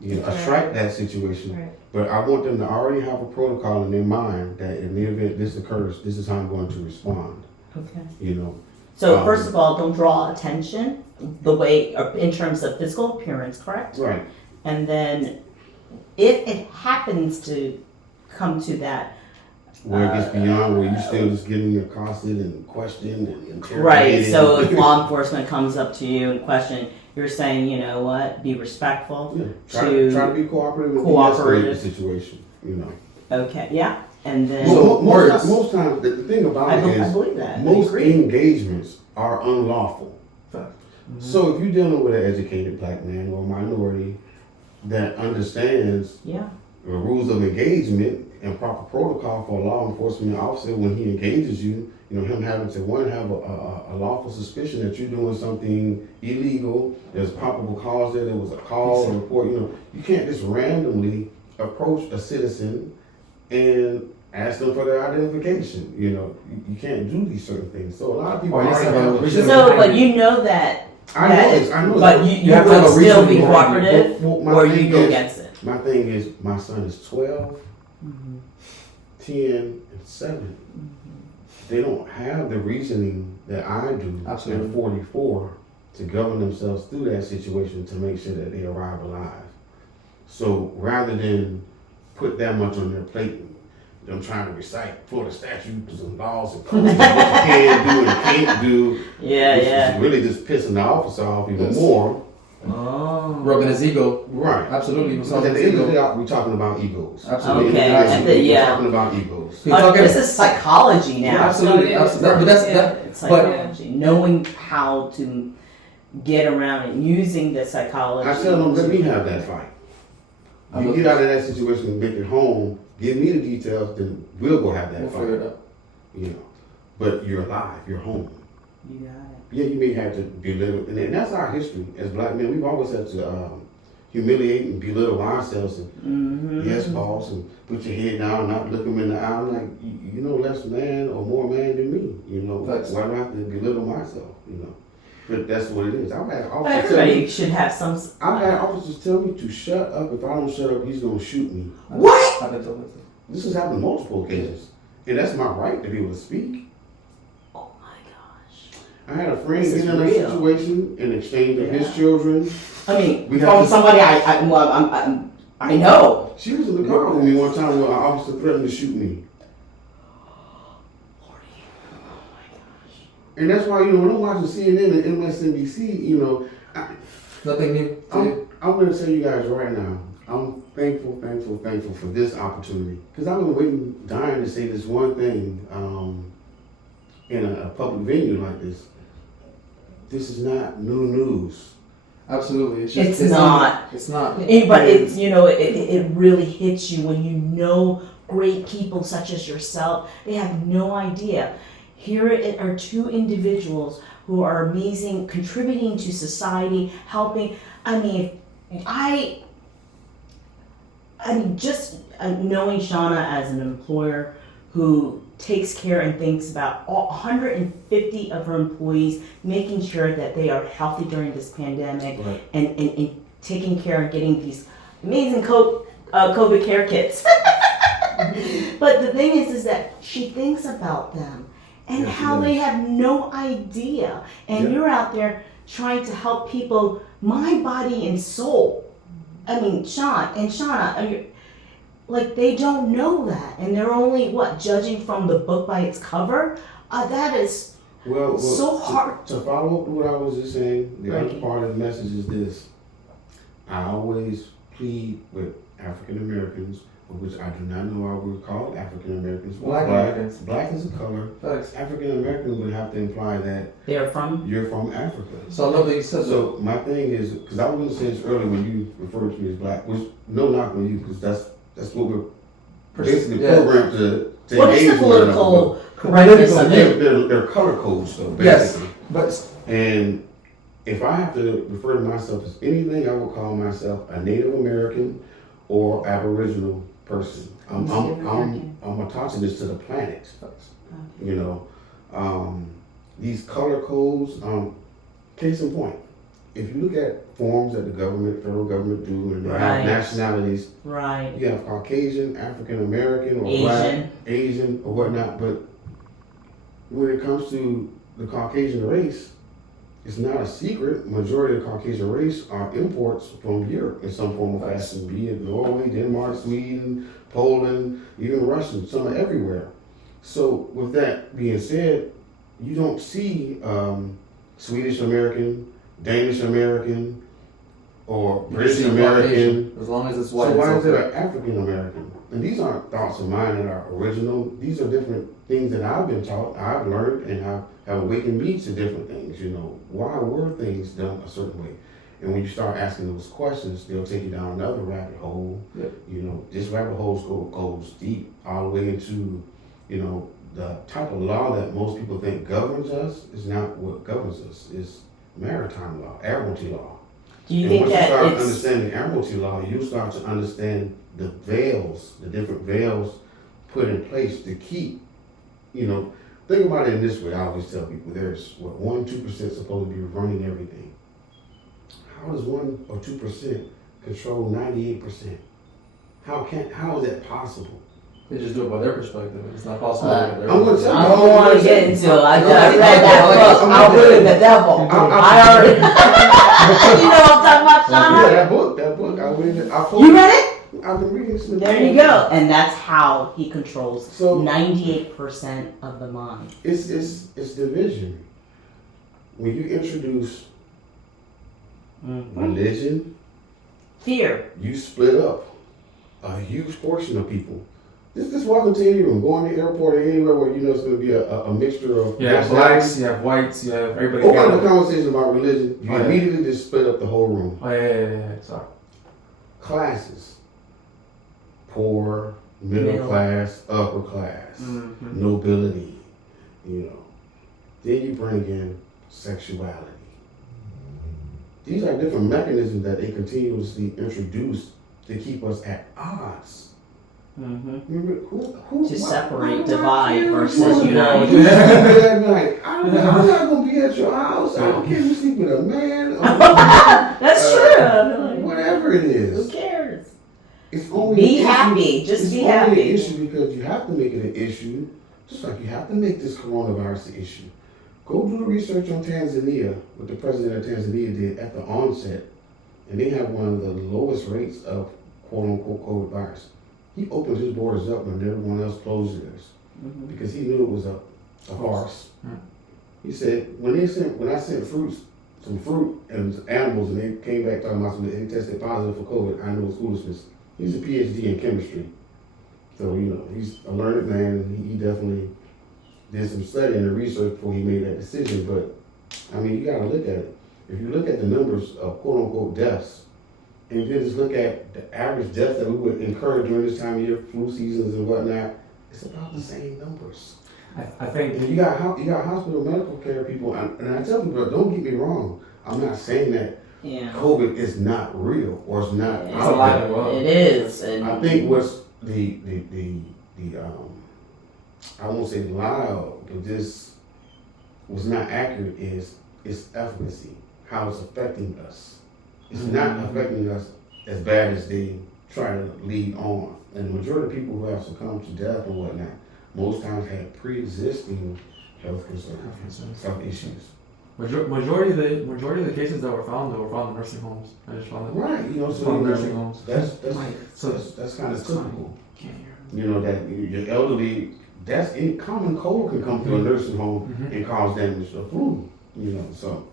attract that situation. Right. But I want them to already have a protocol in their mind that in the event this occurs, this is how I'm going to respond. Okay. So first of all, don't draw attention the way in terms of physical appearance, correct? Right. And then, if it happens to come to that, where it gets beyond where you still just getting accosted and questioned and interrogated. Right. So if law enforcement comes up to you and question, you're saying, you know what, be respectful. Yeah. Try to be cooperative and de-escalate the situation. Okay. Yeah. And then most times the thing about it is I believe that. most engagements are unlawful. Mm-hmm. So if you're dealing with an educated black man or minority that understands the rules of engagement and proper protocol for a law enforcement officer when he engages you, him having to have a lawful suspicion that you're doing something illegal, there's probable cause there was a call or report, you can't just randomly approach a citizen and ask them for their identification. You can't do these certain things. So a lot of people but you know that. I know but you have to still be cooperative, or you go against it. My thing is, my son is 12, 10, and 7. They don't have the reasoning that I do at 44 to govern themselves through that situation to make sure that they arrive alive. So rather than put that much on their plate, them trying to recite Florida statutes and laws and codes and what you can do and can't do, which is really just pissing the officer off even more. Oh. Rubbing his ego. Right. Absolutely. Because at the end of the day, we're talking about egos. Absolutely. Okay. We're talking about egos. This is psychology now. Absolutely. Absolutely. But that's It's psychology. Knowing how to get around and using the psychology. I tell them, let me have that fight. You get out of that situation and make it home, give me the details, then we'll go have that We'll fight. figure it out. You know. But you're alive, you're home. You got it. Yeah, you may have to belittle, and that's our history as black men. We've always had to humiliate and belittle ourselves and yes, boss, and put your head down, not look them in the eye. I'm like, you know, less man or more man than me. You know, Thanks. why do I have to belittle myself? You know, but that's what it is. I've had But officers everybody should have some. I've had officers tell me to shut up. If I don't shut up, he's gonna shoot me. What? I've been told that too. This has happened multiple occasions, and that's my right to be able to speak. Oh my gosh. I had a friend This is get in a real. situation in exchange of his Yeah. children. I mean, We from have to- somebody I know. She was in the car with me one time where an officer threatened to shoot me. And that's why, you know, when I'm watching CNN and MSNBC, you know, Nothing new. I'm going to tell you guys right now, I'm thankful for this opportunity. Because I've been waiting, dying to say this one thing in a public venue like this. This is not new news. Absolutely. It's not. It's not. But it's, you know, it really hits you when you know great people such as yourself. They have no idea. Here are two individuals who are amazing, contributing to society, helping. I mean, just knowing Shauna as an employer who takes care and thinks about all 150 of her employees, making sure that they are healthy during this pandemic, Right. and taking care and getting these amazing COVID care kits. But the thing is that she thinks about them and Yes, how she they does. have no idea. And Yep. you're out there trying to help people, mind, body, and soul. I mean, Shauna, like, they don't know that, and they're only judging from the book by its cover. That is Well, so hard. To follow up with what I was just saying, the other Right. part of the message is this. I always plead with African Americans, which I do not know why we're called African Americans. Black Americans. Black is a color. Facts. African American would have to imply that They're from. you're from Africa. So I love that you said that. So my thing is, because I was going to say this earlier when you referred to me as black, which no knock on you, because that's what we're basically Yeah. programmed to What is engage the with one another. political correctness of it? They're color codes, though, Yes. basically. But And if I have to refer to myself as anything, I would call myself a Native American or Aboriginal person. I'm autogenous to the planet. You know, these color codes. Case in point, if you look at forms that the federal government do, and they have Right. nationalities, Right. you have Caucasian, African American, or Asian. Black, Asian, or whatnot. But when it comes to the Caucasian race, it's not a secret. Majority of the Caucasian race are imports from Europe in some form or fashion, be it Norway, Denmark, Sweden, Poland, even Russian. Some are everywhere. So with that being said, you don't see Swedish American, Danish American, or British American. as long as it's white. So why it's is it okay. an African American? And these aren't thoughts of mine that are original. These are different things that I've been taught, I've learned, and have awakened me to different things. You know, why were things done a certain way? And when you start asking those questions, they'll take you down another rabbit hole. Yep. You know, this rabbit hole goes deep, all the way into, you know, the type of law that most people think governs us is not what governs us. It's maritime law, admiralty law. Do you And think once you that start it's understanding admiralty law, you start to understand the veils, the different veils put in place to keep, you know, think about it in this way. I always tell people there's 1-2% supposed to be running everything. How does 1 or 2% control 98%? How is that possible? They just do it by their perspective. It's not possible. I'm gonna tell I don't want to get into it. I read that book. I'm I'm really the devil. I already. You know what I'm talking about, Yeah, Shauna? that book, You read it? I've been reading this. There you go. And that's how he controls So 98% of the mind. it's division. When you introduce religion, Fear. you split up a huge portion of people. Just walking to any room, going to the airport or anywhere where you know it's going to be a mixture of You have blacks, you have whites, you have everybody. Open up a together. conversation about religion, you immediately just split up the whole room. Oh yeah. Sorry. Classes. Poor, middle class, upper class, nobility, you know. Then you bring in sexuality. These are different mechanisms that they continuously introduce to keep us at odds. Remember, who To why- separate, why divide can't versus you unite. that night? I'm not going to be at your house. I don't care if you sleep with a man or That's true. whatever it is. Who cares? It's only Be an issue. happy. Just It's be only happy. an issue because you have to make it an issue, just like you have to make this coronavirus an issue. Go do the research on Tanzania, what the president of Tanzania did at the onset, and they have one of the lowest rates of quote-unquote COVID virus. He opened his borders up when everyone else closed theirs because he knew it was a farce. He said, when I sent some fruit and some animals, and they came back talking about something, they tested positive for COVID, I knew it was foolishness. He's a PhD in chemistry. So, you know, he's a learned man. He definitely did some studying and research before he made that decision. But, I mean, you got to look at it. If you look at the numbers of quote-unquote deaths, and you just look at the average deaths that we would incur during this time of year, flu seasons and whatnot, it's about the same numbers. I think And you got hospital medical care people, and I tell people, don't get me wrong, I'm not saying that Yeah. COVID is not real or it's not It's out alive there. and well. It is. And I think what's the I won't say lie, but this was not accurate is its efficacy, how it's affecting us. It's not affecting us as bad as they try to lead on. And the majority of people who have succumbed to death and whatnot, most times had pre-existing health concerns, health issues. Majority of the cases that were found in nursing homes. I just found that. Right, you know, so Found you know, nursing homes. that's kind of typical. Can't hear. You know, that your elderly, that's in common cold can come to a nursing home and cause damage to flu. You know, so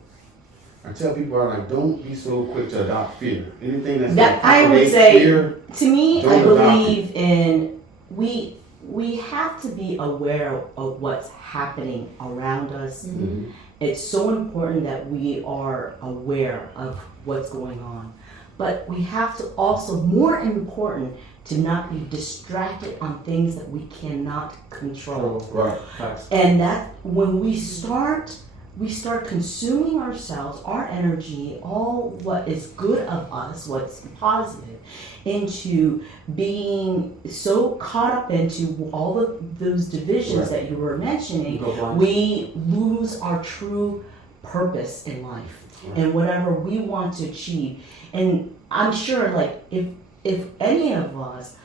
I tell people, I'm like, don't be so quick to adopt fear. Anything that's That gonna I would propagate say, fear, to me, don't I adopt believe in we have to be aware of what's happening around us. It's so important that we are aware of what's going on. But we have to also, more important, to not be distracted on things that we cannot control. right? Facts. And that when we start consuming ourselves, our energy, all what is good of us, what's positive, into being so caught up into all of those divisions that you were mentioning, Go blind. we lose our true purpose in life and whatever we want to achieve. And I'm sure, like, if any of us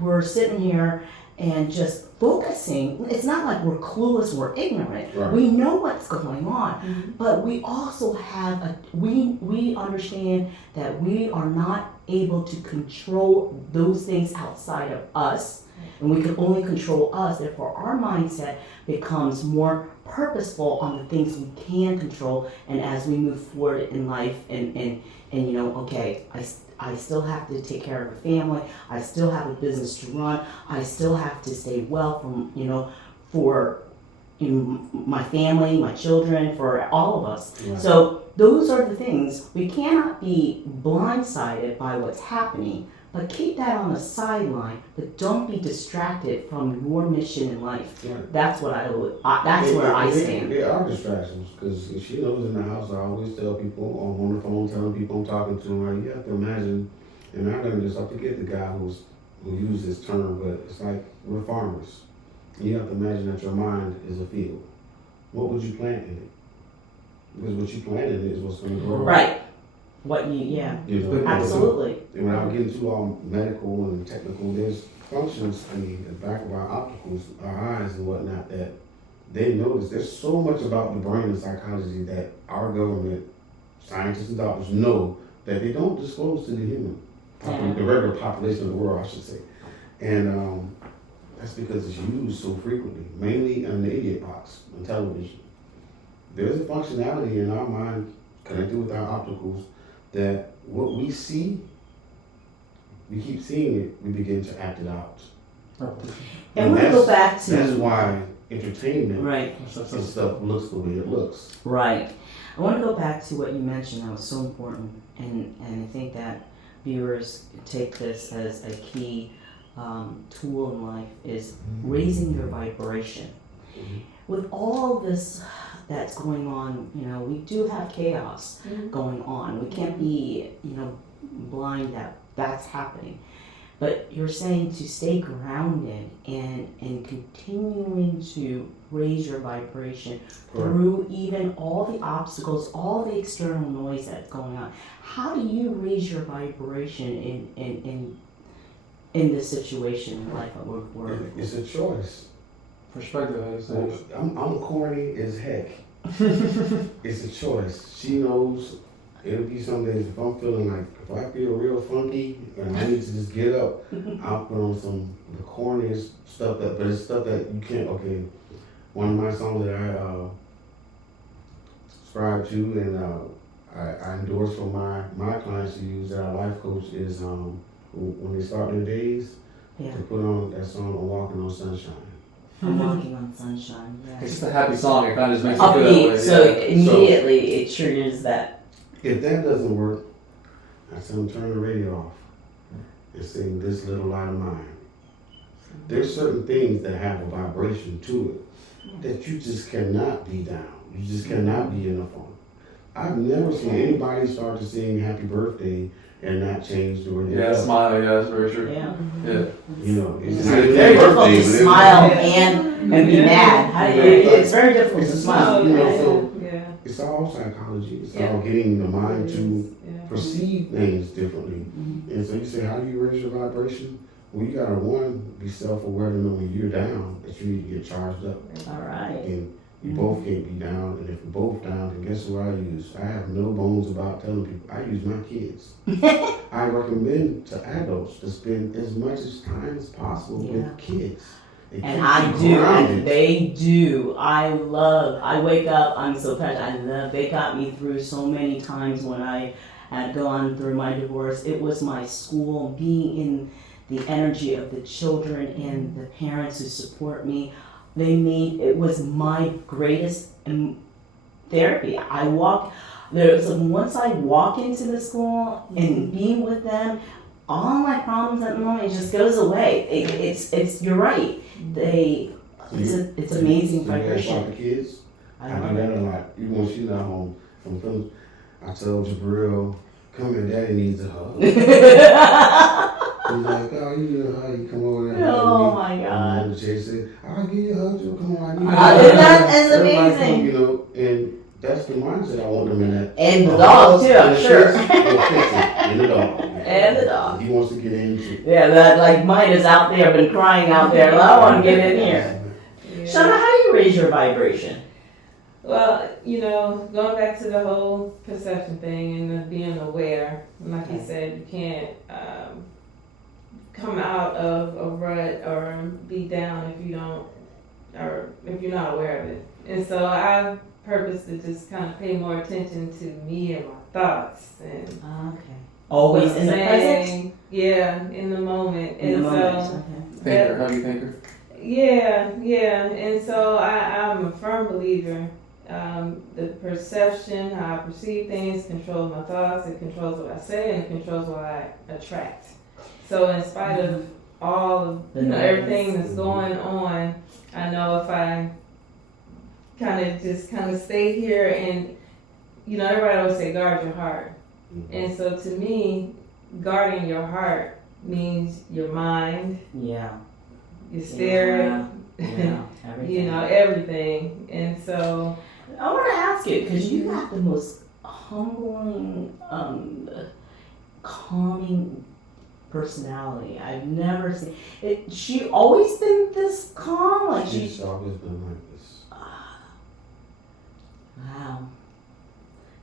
were sitting here and just focusing, it's not like we're clueless, we're ignorant. Right. We know what's going on, but we also have we understand that we are not able to control those things outside of us, and we can only control us. Therefore, our mindset becomes more purposeful on the things we can control, and as we move forward in life, and you know, okay, I still have to take care of a family. I still have a business to run. I still have to stay well for my family, my children, for all of us. Right. So those are the things. We cannot be blindsided by what's happening, but keep that on the sideline. But don't be distracted from your mission in life. Right. That's what that's where I stand. They are distractions because she knows in the house. I always tell people on the phone, telling people I'm talking to, like, you have to imagine. And I learned this. I forget the guy who used this term, but it's like we're farmers. You have to imagine that your mind is a field. What would you plant in it? Because what you plant in it is what's going to grow. Right. You know, absolutely. And when I get into all medical and technical, there's functions in the back of our opticals, our eyes and whatnot, that they notice. There's so much about the brain and psychology that our government, scientists and doctors know that they don't disclose to the human. the regular population of the world, I should say. And that's because it's used so frequently, mainly in the idiot box on television. There's a functionality in our mind connected with our opticals that what we see, we keep seeing it, we begin to act it out. And I want to go back to That's why entertainment right. and stuff looks the way it looks. Right. I want to go back to what you mentioned. That was so important, and I think that viewers take this as a key tool in life is raising your vibration. Mm-hmm. With all this that's going on, we do have chaos going on. We can't be, blind that that's happening. But you're saying to stay grounded and continuing to raise your vibration through even all the obstacles, all the external noise that's going on. How do you raise your vibration in this situation in life that we're It's a choice. Perspective, I say. I'm corny as heck. It's a choice. She knows it'll be some days if I'm feeling like, if I feel real funky and I need to just get up, I'll put on the corniest stuff but it's stuff that you can't, okay. One of my songs that I subscribe to and I endorse for my clients to use that our life coach is when they start their days, Yeah. to put on that song, I'm Walking on Sunshine. I'm walking on sunshine. Yeah. It's just a happy song. It kind of just makes you feel that way. Upbeat, so yeah. immediately it triggers that. If that doesn't work, I tell them turn the radio off and sing This Little Light of Mine. There's certain things that have a vibration to it that you just cannot be down. You just cannot be in a funk. I've never seen anybody start to sing Happy Birthday and not change the way they Yeah, feel. smile. Yeah, that's very true. Yeah. Yeah. You know, it's It's not very their difficult birthday, to but smile and be mad. It's very difficult to It's smile. you know, so Yeah. it's all psychology. It's Yeah. all getting the mind to Yeah. perceive things differently. Mhm. And so you say, how do you raise your vibration? Well, you gotta be self-aware to know when you're down, that you need to get charged up. All right. And you both can't be down, and if you're both down, then guess what I use? I have no bones about telling people, I use my kids. I recommend to adults to spend as much time as possible Yeah. with kids. It And keeps I you do, grounded. and they do. I wake up, I'm so passionate. They got me through so many times when I had gone through my divorce. It was my school, being in the energy of the children and the parents who support me. It was my greatest therapy. Once I walk into the school and being with them, all my problems at the moment, it just goes away. You're right. It's amazing So you guys vibration. talk to kids? I I do love that it. a lot. Even when she's not home from films, I tell Jabril, come here, daddy needs a hug. He's like, oh, you need a hug, you come over there and hug Oh me. my God. And Jay said, I'll give you a hug, Joe, come on, I need a That is Everybody amazing. come, you know, and that's the mindset I want them in that. And the dog too, I'm And sure. the kids will fix it. And the dog. And the dog. He wants to get into. Yeah, that like mine is out there, been crying out there. Well, I want to get in here. Yeah. Shauna, how do you raise your vibration? Well, going back to the whole perception thing and the being aware, like you said, you can't come out of a rut or be down if you're not aware of it. And so I purpose to just kind of pay more attention to me and my thoughts and Okay. Always in the present? present. Yeah, in the moment. In the and moment. so Okay. Thinker. How do you think her? yeah. And so I'm a firm believer. The perception, how I perceive things, controls my thoughts, it controls what I say, and it controls what I attract. So in spite of all of everything that's going on, I know if I kind of stay here and, everybody always say guard your heart. And so to me, guarding your heart means your mind, Yeah. your spirit, Yeah. Everything. everything. And so I want to ask you, because you have the most humbling, calming personality. I've never seen it. She always been this calm, like She's always been like this. Wow.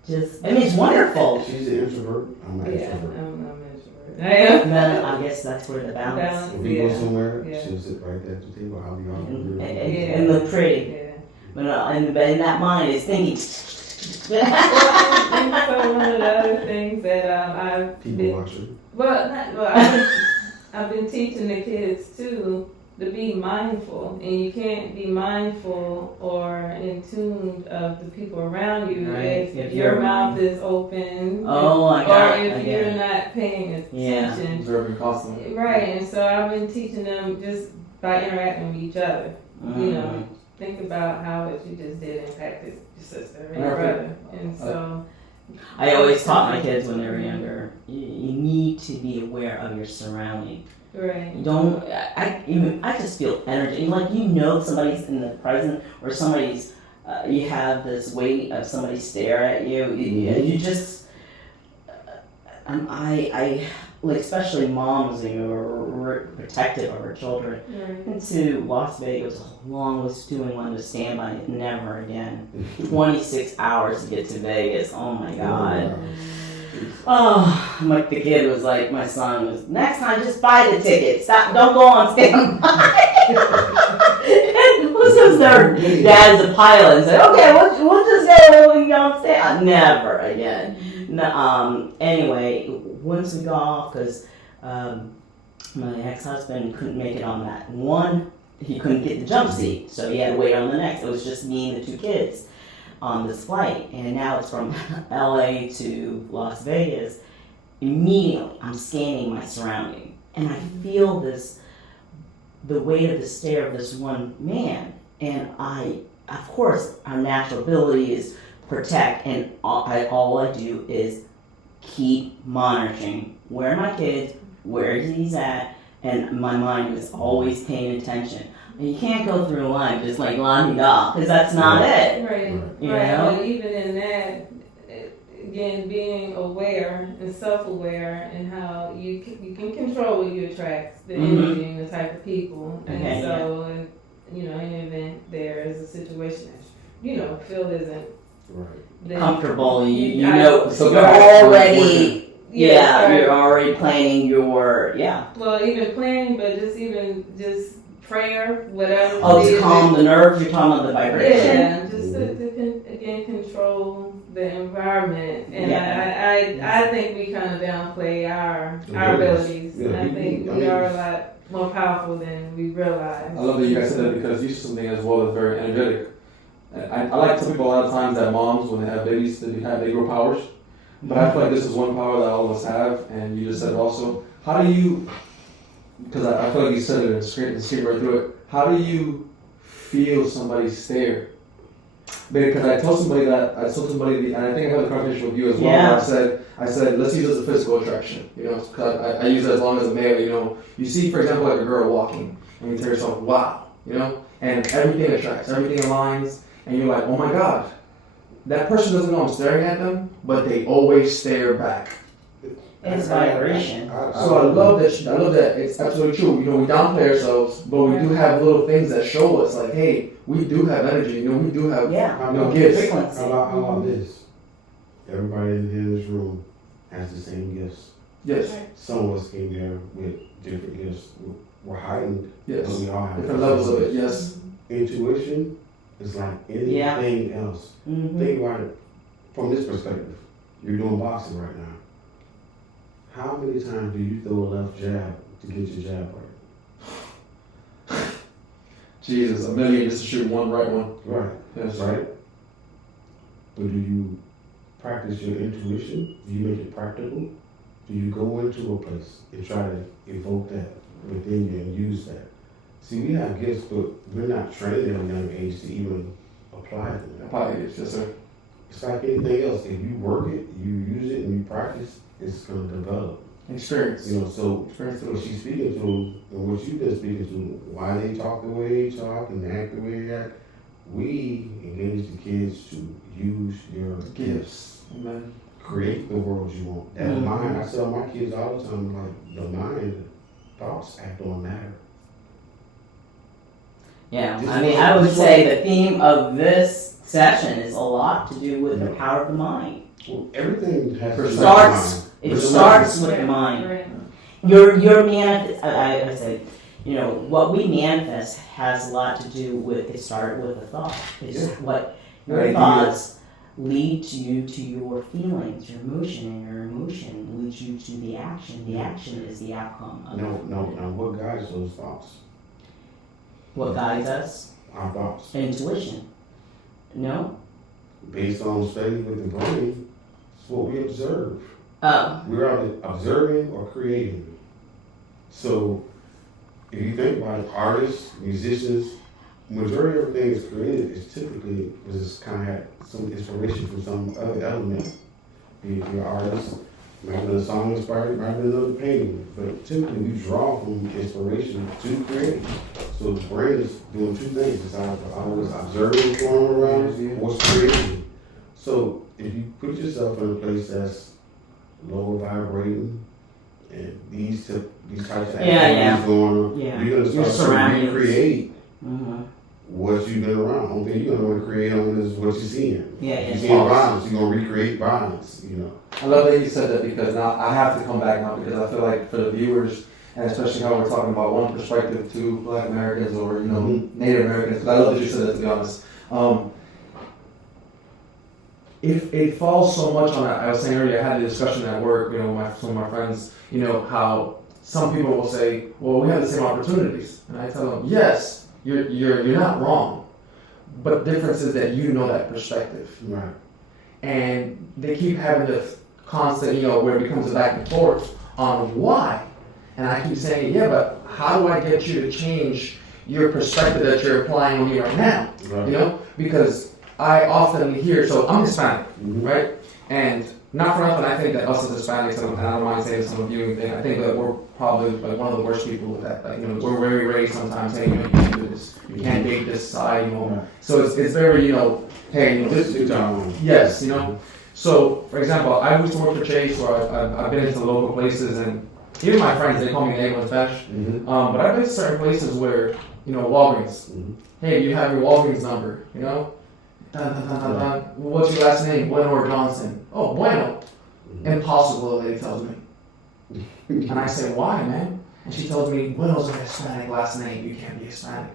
It's wonderful. She's an introvert. I'm an yeah, extrovert. I'm an introvert. Then I guess that's where the balance. If we go Yeah. somewhere, Yeah. she'll sit right there at the table. I'll be all And, over. and look pretty. Yeah. But in that mind is thinking. And so one of the other things that I've People been, watching. I've been teaching the kids too to be mindful, and you can't be mindful or in tune of the people around you Right. if your mouth is open. Oh my God. Or if Okay. you're not paying attention. Observing constantly. Right, and so I've been teaching them just by interacting with each other. You know, think about how what you just did impacted your sister or your brother. And so I always taught my kids when they were younger, you need to be aware of your surroundings. right. You don't, I just feel energy. Like, you know, somebody's in the present, or somebody's, you have this weight of somebody stare at you. You just, like, especially moms who are protective of her children. Right. Into Las Vegas, longest doing one to stand by, never again. 26 hours to get to Vegas. Oh my God. Oh, like the kid was like, my son was, next time just buy the ticket. Stop, don't go on standby. Who's their dad's a pilot and said, okay, we'll just go on stand. Never again. No, anyway, once we got off, because my ex-husband couldn't make it on that one. He couldn't get the jump seat, so he had to wait on the next. It was just me and the two kids on this flight, and now it's from LA to Las Vegas. Immediately, I'm scanning my surrounding, and I feel the weight of the stare of this one man, and of course, our natural ability is protect, and all I do is keep monitoring where are my kids, where he's at, and my mind is always paying attention. And you can't go through life just like la-di-da, because that's not it. Right. You Right. know? But even in that, again, being aware and self-aware and how you can control what you attract, the energy and the type of people. Okay, And so, in any event there is a situation that, feel isn't Right. then Comfortable, you I- know, So you're that's- already, right. you're already planning your, Well, even planning, but just prayer, whatever. Oh, it to is. calm the nerves, you're talking about the vibration? Yeah, just to control the environment, and I think we kind of downplay our abilities. Yeah, I think we are a lot more powerful than we realize. I love that you guys said that because you said something as well that's very energetic. I like to tell people a lot of times that moms, when they have babies, they grow powers. But I feel like this is one power that all of us have, and you just said it also. How do you, because I feel like you said it and skip right through it, how do you feel somebody stare? Because I told somebody, and I think I had a conversation with you as well, where I said, let's use it as a physical attraction, because I use it as long as a male, you see, for example, like a girl walking, and you tell yourself, wow, and everything attracts, everything aligns, and you're like, oh my God, that person doesn't know I'm staring at them, but they always stare back. It's vibration. So I love that it's absolutely true. We downplay ourselves, but we do have little things that show us, like, hey, we do have energy. We do have gifts. Frequency. How about this? Everybody in this room has the same gifts. Yes. Some of us came here with different gifts. We're heightened, Yes. but we all have Different levels of it. Yes. Intuition is like anything else. Mm-hmm. Think about it from this perspective. You're doing boxing right now. How many times do you throw a left jab to get your jab right? Jesus, a million just to shoot one right one. Right. Yes. Right? But do you practice your intuition? Do you make it practical? Do you go into a place and try to evoke that within you and use that? See, we have gifts, but we're not trained at a young age to even apply them. Apply it, yes, sir. It's like anything else. If you work it, you use it, and you practice, it's going to develop. Experience. So Experience. what she's speaking to, and what you've been speaking to, why they talk the way they talk and act the way they act, we engage the kids to use your gifts. Amen. Create the world you want. That mind, I tell my kids all the time, like, the mind, thoughts act on matter. Yeah, I mean, I would say the theme of this session is a lot to do with the power of the mind. Well, everything has It to do with starts- mind. It But starts with Right, the mind. right. Your manifest. I say, what we manifest has a lot to do with. It started with a thought. It's what your Ideas. thoughts lead you to your feelings, your emotion, and your emotion leads you to the action. The action is the outcome of Now what guides those thoughts? what guides us. Our thoughts. Intuition. No. Based on study with the brain, it's what we observe. Oh. We're either observing or creating. So if you think about it, artists, musicians, majority of everything is created is typically just kind of had some inspiration from some other element. If you're an artist, might have been a song inspired, might have been another painting. But typically we draw from inspiration to create. So the brain is doing two things. It's either always observing what's going on around us or it's creating. So if you put yourself in a place that's lower vibrating and these types of activities going on, you're going to start to recreate what you've been around. Only thing you're going to want to create on is what you're seeing. You're seeing violence, you're going to recreate violence, I love that you said that because now I have to come back now because I feel like for the viewers, and especially how we're talking about one perspective to Black Americans or, Native Americans, because I love that you said that, to be honest. If it falls so much on that, I was saying earlier, I had a discussion at work, with some of my friends, how some people will say, well, we have the same opportunities. And I tell them, yes, you're not wrong. But the difference is that you know that perspective. Right. And they keep having this constant, where it becomes a back and forth on why. And I keep saying, yeah, but how do I get you to change your perspective that you're applying on me right now? Right. Because I often hear, so I'm Hispanic, right? And not for nothing, I think that us as Hispanics, and I don't mind saying some of you, I think that we're probably like one of the worst people with that. Like, we're very raised sometimes, hey, you can't do this, you can't date this side, So it's very, hey, This is time. yes, So, for example, I used to work for Chase, where I've been into local places, and even my friends, they call me Negro in Spanish. But I've been to certain places where, Walgreens. Hey, you have your Walgreens number, Dun, dun, dun, dun, dun. What's your last name? Bueno or Johnson? Oh, Bueno. Impossible, the lady tells me. And I say, why, man? And she tells me, Bueno's a Hispanic last name. You can't be Hispanic.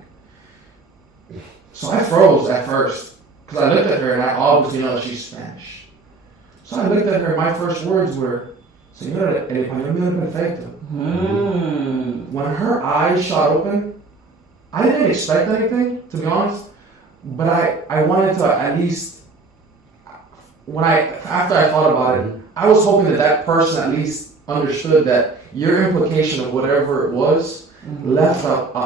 So I froze at first, because I looked at her and I obviously know that she's Spanish. So I looked at her, my first words were, Señora, el español mío es perfecto. When her eyes shot open, I didn't expect anything, to be honest. But I wanted to at least, after I thought about it, I was hoping that person at least understood that your implication of whatever it was left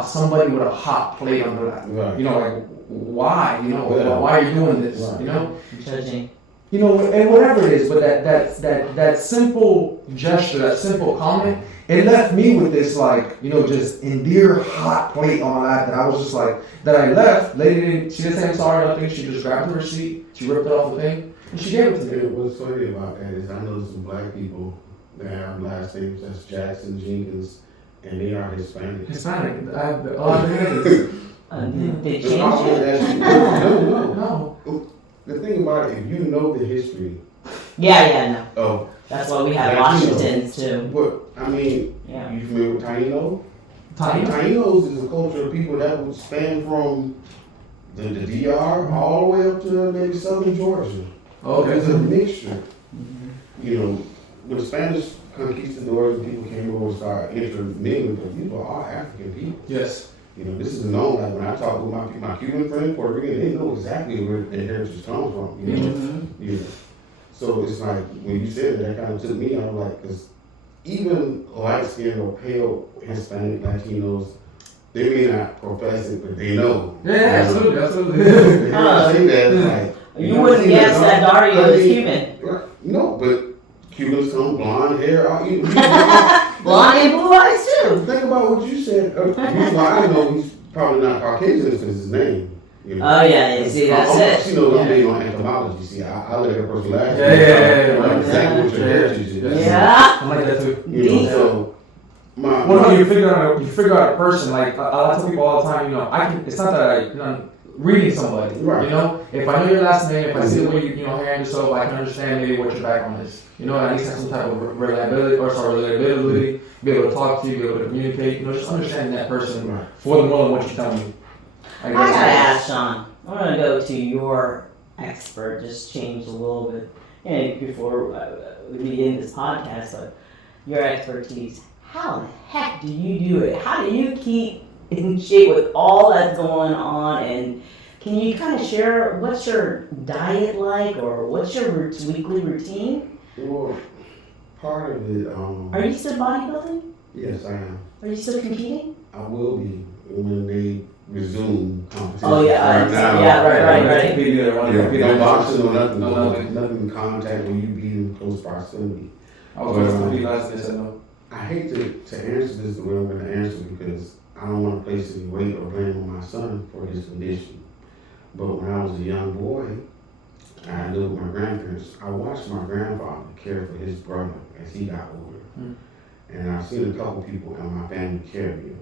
somebody with a hot plate under that. Right. Like, why? Why are you doing this? Right. Judging. And whatever it is, but that simple gesture, that simple comment, it left me with this just endear hot plate on my lap that I was just like, that I left. Lady she didn't say I'm sorry, nothing. She just grabbed the receipt, she ripped it off the thing, and she gave it to me. What's funny about that is I know some Black people that have last names that's Jackson, Jenkins, and they are Hispanic. Hispanic. They changed it. No. The thing about it, if you know the history. No. Of that's why we have Washingtons too. But you familiar with Taino? Taino? Tainos is a culture of people that would span from the DR all the way up to maybe southern Georgia. Okay. There's a mixture. When the Spanish conquistadors and people came over and started intermingling, but these were all African people. Yes. This is known. Like when I talk with my Cuban friends, Puerto Rican, they know exactly where their heritage comes from. So it's like when you said that kind of took me out, like, because even light-skinned or pale Hispanic Latinos, they may not profess it, but they know. Yeah, absolutely. They say that, it's like, you wouldn't guess that Dario is Cuban. No, but Cubans come blonde hair, blonde and blue eyes too. Think about what you said. I know he's probably not Caucasian because his name. Oh yeah, see that's it. I'm big on entomology. See, I let a person laugh. Yeah. Exactly what your heritage is. Yeah. I like that too. So you figure out a person. Like I tell people all the time, it's not that reading somebody. Right. You know, if I know your last name, if I see the way you handle yourself, I can understand maybe what your background is. You know, at least have some type of relatability, be able to talk to you, be able to communicate. You know, just understanding that person Right. for the more than what you tell me. I gotta ask Sean. I'm gonna go to your expert. Just change a little bit, before we begin this podcast. But your expertise. How the heck do you do it? How do you keep in shape with all that's going on? And can you kind of share what's your diet like, or what's your weekly routine? Well, part of it. Are you still bodybuilding? Yes, I am. Are you still competing? I will be when they resume competition. Oh yeah, Right now, right. No boxing or nothing. No, nothing. Nothing in contact when you be in close proximity. I was going to compete last day, said no. I hate to answer this the way I'm going to answer because I don't want to place any weight or blame on my son for his condition. But when I was a young boy, I lived with my grandparents. I watched my grandfather care for his brother as he got older. And I've seen a couple people in my family caregive.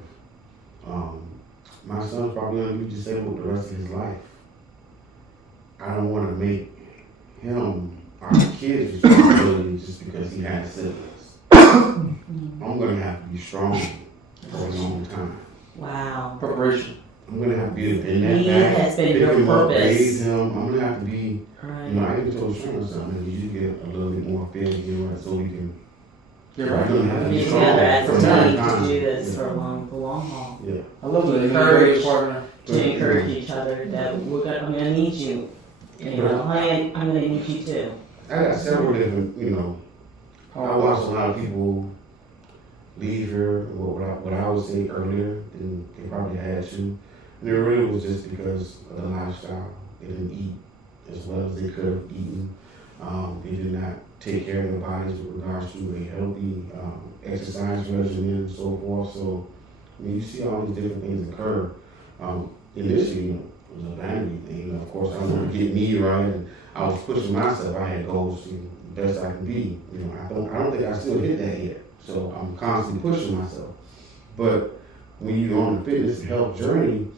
My son's probably going to be disabled the rest of his life. I don't want to make him our kid's responsibility just because he has siblings. I'm going to have to be strong for a long time. Wow. Preparation. I'm going to have to be in that He bag, has been pick your him up, purpose. raise him. I'm going to have to be, Right. I even told Shauna something, you should get a little bit more fit, so we can. You're We're right. gonna have to be Be strong together as for a a team long to time. do this Yeah. for a long haul. Yeah. I love that. Encourage. Partner. To encourage each other that I'm gonna need you. Honey, I'm gonna need you too. I got several different, I watched a lot of people leave here, what I was saying earlier, and they probably had to. And it really was just because of the lifestyle. They didn't eat as well as they could have eaten. They did not take care of their bodies with regards to a healthy exercise regimen and so forth. So, you see all these different things occur. Initially, it was a vanity thing. Of course, I wanted to get me right, and I was pushing myself. I had goals to the best I can be. I don't think I still hit that yet. So I'm constantly pushing myself. But when you're on the fitness and health journey,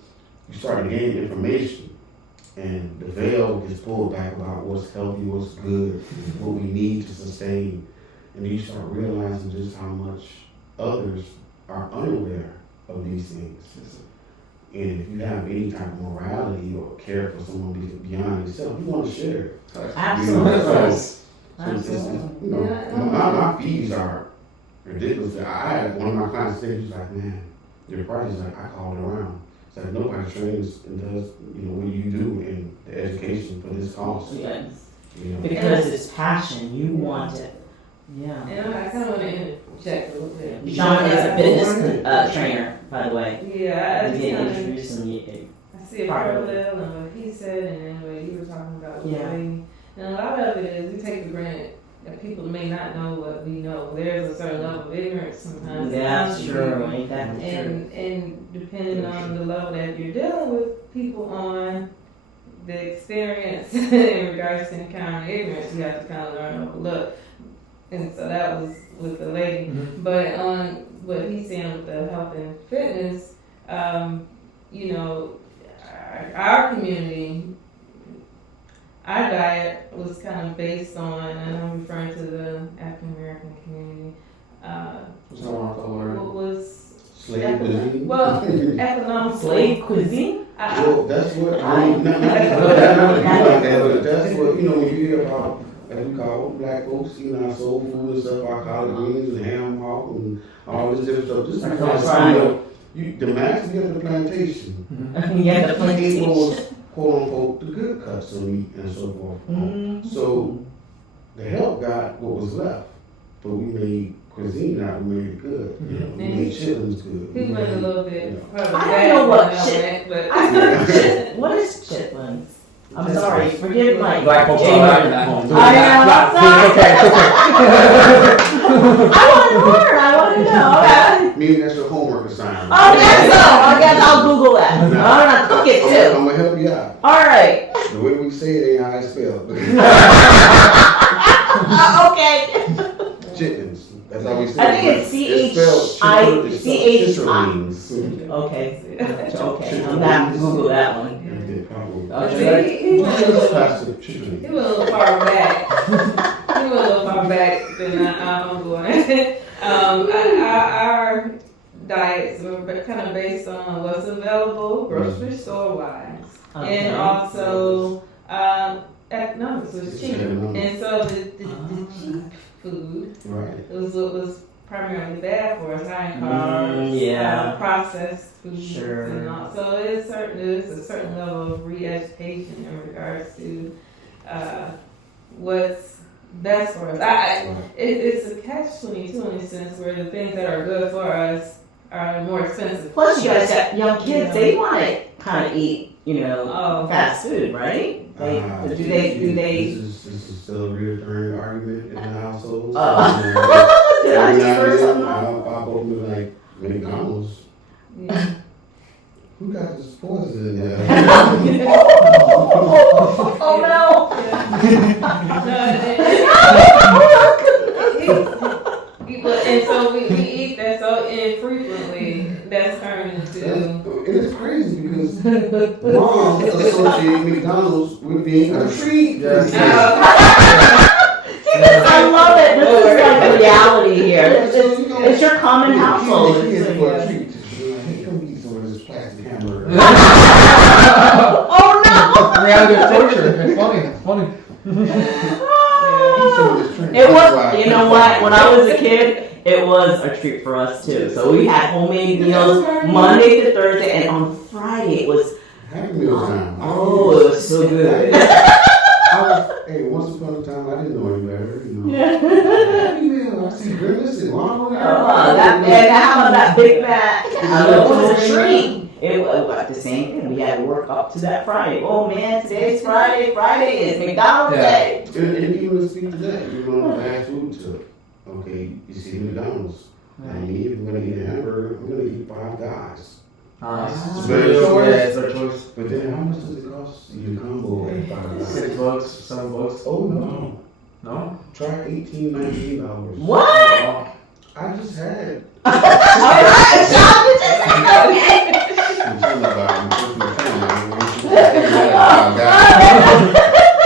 you start to gain information, and the veil gets pulled back about what's healthy, what's good, what we need to sustain, and then you start realizing just how much others are unaware of these things. And if you have any type of morality or care for someone beyond yourself, you want to share it. Absolutely. My fees are ridiculous. I had one of my clients say, he's like, man, your price is like, I called around. It's like nobody trains and does, what you do in the education for this cost. Yes. Because it's passion, you want it. Yeah. And I kind of want to interject a little bit. Sean is a fitness trainer, by the way. Yeah, I We just didn't kind of introduce him. I see a parallel in what he said and then what you were talking about. Yeah. And a lot of it is we take for granted that people may not know what we know. There's a certain level of ignorance sometimes. That's true. Ain't that true? And depending on the level that you're dealing with people on, the experience in regards to encountering ignorance, you have to kind of learn to overlook. And so that was with the lady. Mm-hmm. But on what he's saying with the health and fitness, our community, our diet was kind of based on, and I'm referring to the African American community, what was Slave cuisine. Well, economic Slave cuisine? Well, that's what that's what when you hear about, as we call black folks, our soul food and stuff, our collard greens and ham hock and all this different stuff. This is because the master of the plantation. Yeah, the He ate what was plantation. quote unquote the good cuts of meat and so forth. Mhm. So the help got what was left, but we made cuisine out. We made it good. We made chitlins good. He went a little bit. I don't know what but What is chitlins? I'm sorry, forgive my Black folks are laughing at home. I know, I'm sorry. I want to know. Meaning that's your homework assignment. I guess I'll Google that. I'm gonna cook it too. I'm gonna help you out. All right. The way we say it ain't how it's spelled. Okay. Chitlins. That's how we say it. I think it's It's spelled C-H-I. chitterlings. Okay. Okay. I'm gonna have to Google that one. He went a little far back. He went a little far back than I'm going. Our diets were kind of based on what's available grocery store wise, and also economics was cheap, and so the cheap food was what was primarily bad for us, high in carbs, processed foods, and all. So there's a certain level of re-education in regards to what's best for us. It's a catch-22 in a sense where the things that are good for us are more expensive. Plus, you guys got young kids; they want to kind of eat, fast food, right? Do they? This is still a recurring argument in the household. Did I just heard something? I'll go to like McDonald's. Yeah. Who got this poison in there? Oh no! And so we eat that so infrequently. That's turning into. And it's crazy because mom associates McDonald's with being a treat. I love it. This is like reality here. It's your common household. Oh no! Reality of torture. It's funny. It was, you know what? When I was a kid, it was a treat for us too. So we had homemade meals Monday to Thursday, and on Friday it was Happy Meal time. Oh, it was so good. Hey, once upon a time, I didn't know any better, Happy Meal, I see Grimace and Ronald. How about that Big Mac? It was a treat. It was the same thing. We had to work up to that Friday. Oh man, today's Friday. Friday is McDonald's Day. And even speak to that, you're going to fast food to, okay, you see McDonald's. I mean, if I'm going to eat a hamburger, I'm going to eat Five Guys. It's better choice. But then how much does it cost you combo at Five Guys? $6, $7. Oh no. No? Try $18, $19. What? I just had. Alright, Sean, you just said okay. I'm talking about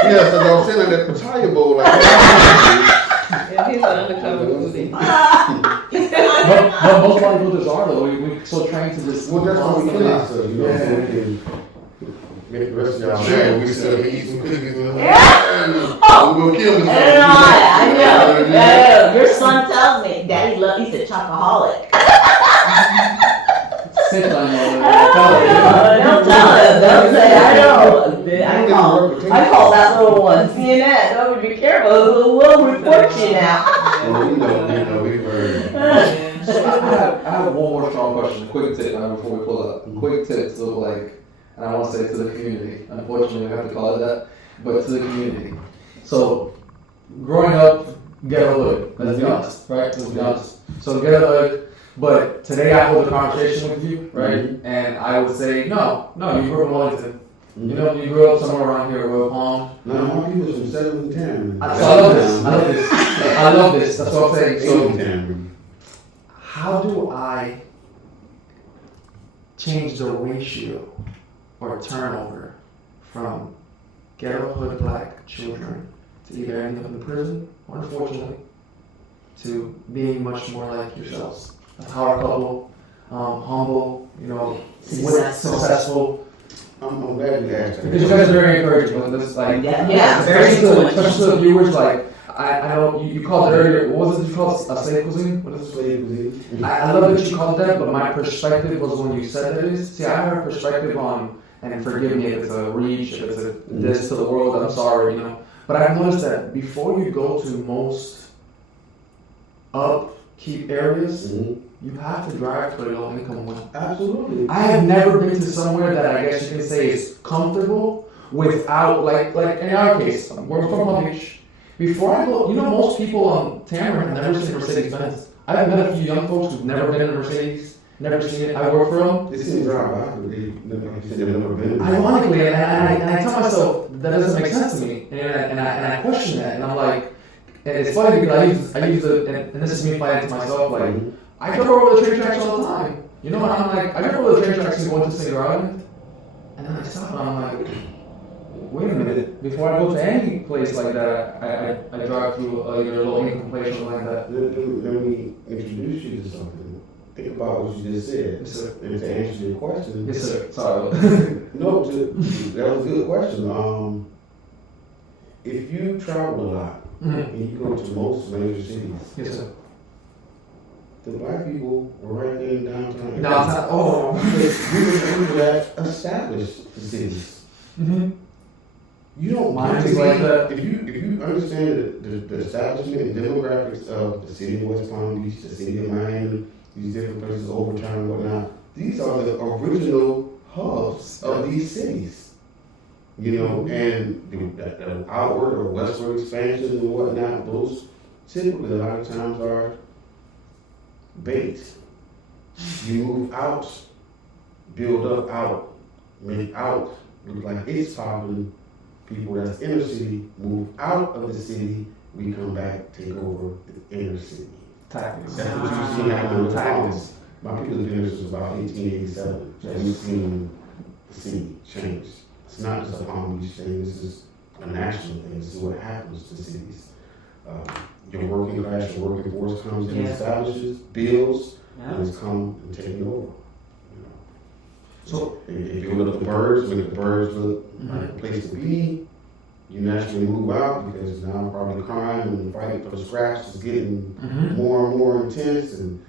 yeah, so I was sitting at that potato bowl like Yeah, he's an undercover foodie. But most bodybuilders are though. We're so trained to just. well, that's what we kill ourselves, so we can make the rest of y'all mad. We sit up and eat some cookies and we're gonna kill me. I know. Your son tells me, Daddy he's a chocoholic. Sit on you. Don't tell him. Don't say, I know. I call that little one CNN. Don't be careful. We'll report you now. Well, we know, we've heard. So I have one more strong question. Quick tip before we pull up. Quick tip to and I want to say to the community. Unfortunately, we have to call it that, but to the community. So, growing up, ghetto hood. Let's be honest, right? Let's be honest. So ghetto hood. But today I hold a conversation with you, right? Mm-hmm. And I would say, no, you grew up in Wellington. Mm-hmm. You grew up somewhere around here, Will Palm. No, my people from 710. I love this. That's what I'm saying. So, how do I change the ratio or turnover from ghetto hood black children to either ending up in prison or, unfortunately, to being much more like yourselves? A power couple, humble, successful. I'm glad you asked that. Because you guys are very encouraging. This, very especially to the viewers. I know you called it earlier. What was it you called? A slave cuisine? What is it? Slave cuisine. I love that you called it that, but my perspective was when you said that is. See, I have a perspective on, and forgive me if it's a reach, if it's a this to the world. I'm sorry, But I've noticed that before you go to most upkeep areas. Mm-hmm. You have to drive to a low income one. Absolutely. I have never been to somewhere that I guess you can say is comfortable without, like in our case, we're from Long Beach. Before I go, most people on Tamarind have never seen a Mercedes-Benz. I've met a few young folks who've never been in a Mercedes, never seen it. I work for them. They see me drive by, but they've never been. Ironically, and I tell myself, that doesn't make sense to me. And I question that, and I'm like, and it's funny because I use it, and this is me fighting to myself, like, I go over the train tracks all the time. And I'm like, I go over the train tracks and go into Singer Island. And then I stop and I'm like, wait a minute, before I go to any place like that, I drive through either a low-income place or something like that. Let me introduce you to something. Think about what you just said. Yes, sir. And to answer your question. Yes, sir. Sorry. No, that was a good question. If you travel a lot and you go to most major cities, Yes, sir. the black people are right there in downtown. Downtown. Oh. People that established the cities. Mm-hmm. You don't Mine get to is see, like that. if you understand the establishment and demographics of the city of West Palm Beach, the city of Miami, these different places, Overtown and whatnot, these are the original hubs of these cities. You know, and the outward or westward expansions and whatnot, those typically a lot of times are bait. You move out, build up out, make out, look like it's popping. People that's inner city move out of the city, we come back, take over the inner city. Tactics. That's what you see happening with Hawkings. My people have been here since about 1887. So we've seen the city change. It's not just a Palm Beach thing, this is a national thing. This is what happens to cities. Your working class, your working force comes in, establishes, builds, and it's come and taken over. So if you look at the birds, when the birds look like a place to be, you naturally move out because now probably crime and the fight for the scraps is getting more and more intense, and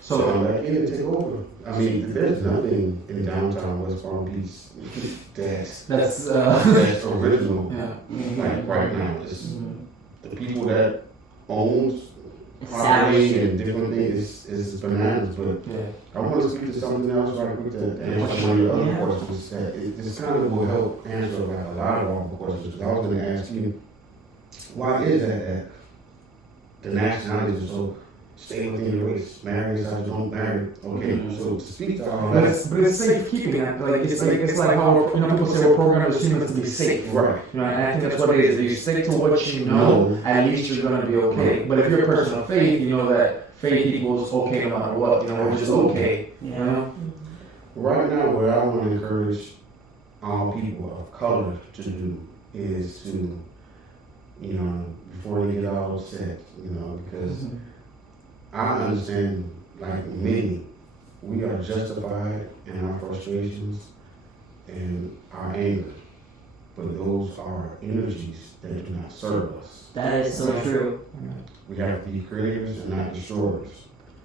so come back in and take over. I mean, there's nothing in downtown West Palm Beach that's original. Like right now, it's the people that owns property and different things is bananas, but I want to speak to something else right quick to answer one of the other questions that this kind of will help answer like a lot of our questions. I was going to ask you, why is that the nationalities are so stay within the race, marry inside, don't marry? Okay, so to speak to all But that. it's safe keeping it. Like it's like how people say we're programmed as humans to be safe. Right. And I think that's what it is. If you stick to what you know, at least you're gonna be okay. But if you're a person of faith, you know that faith equals okay no matter what. Which is okay. Right now, what I want to encourage all people of color to do is to, before they get all upset, because I understand, like many, we are justified in our frustrations and our anger, but those are energies that do not serve us. That is so true. We have to be creators and not destroyers.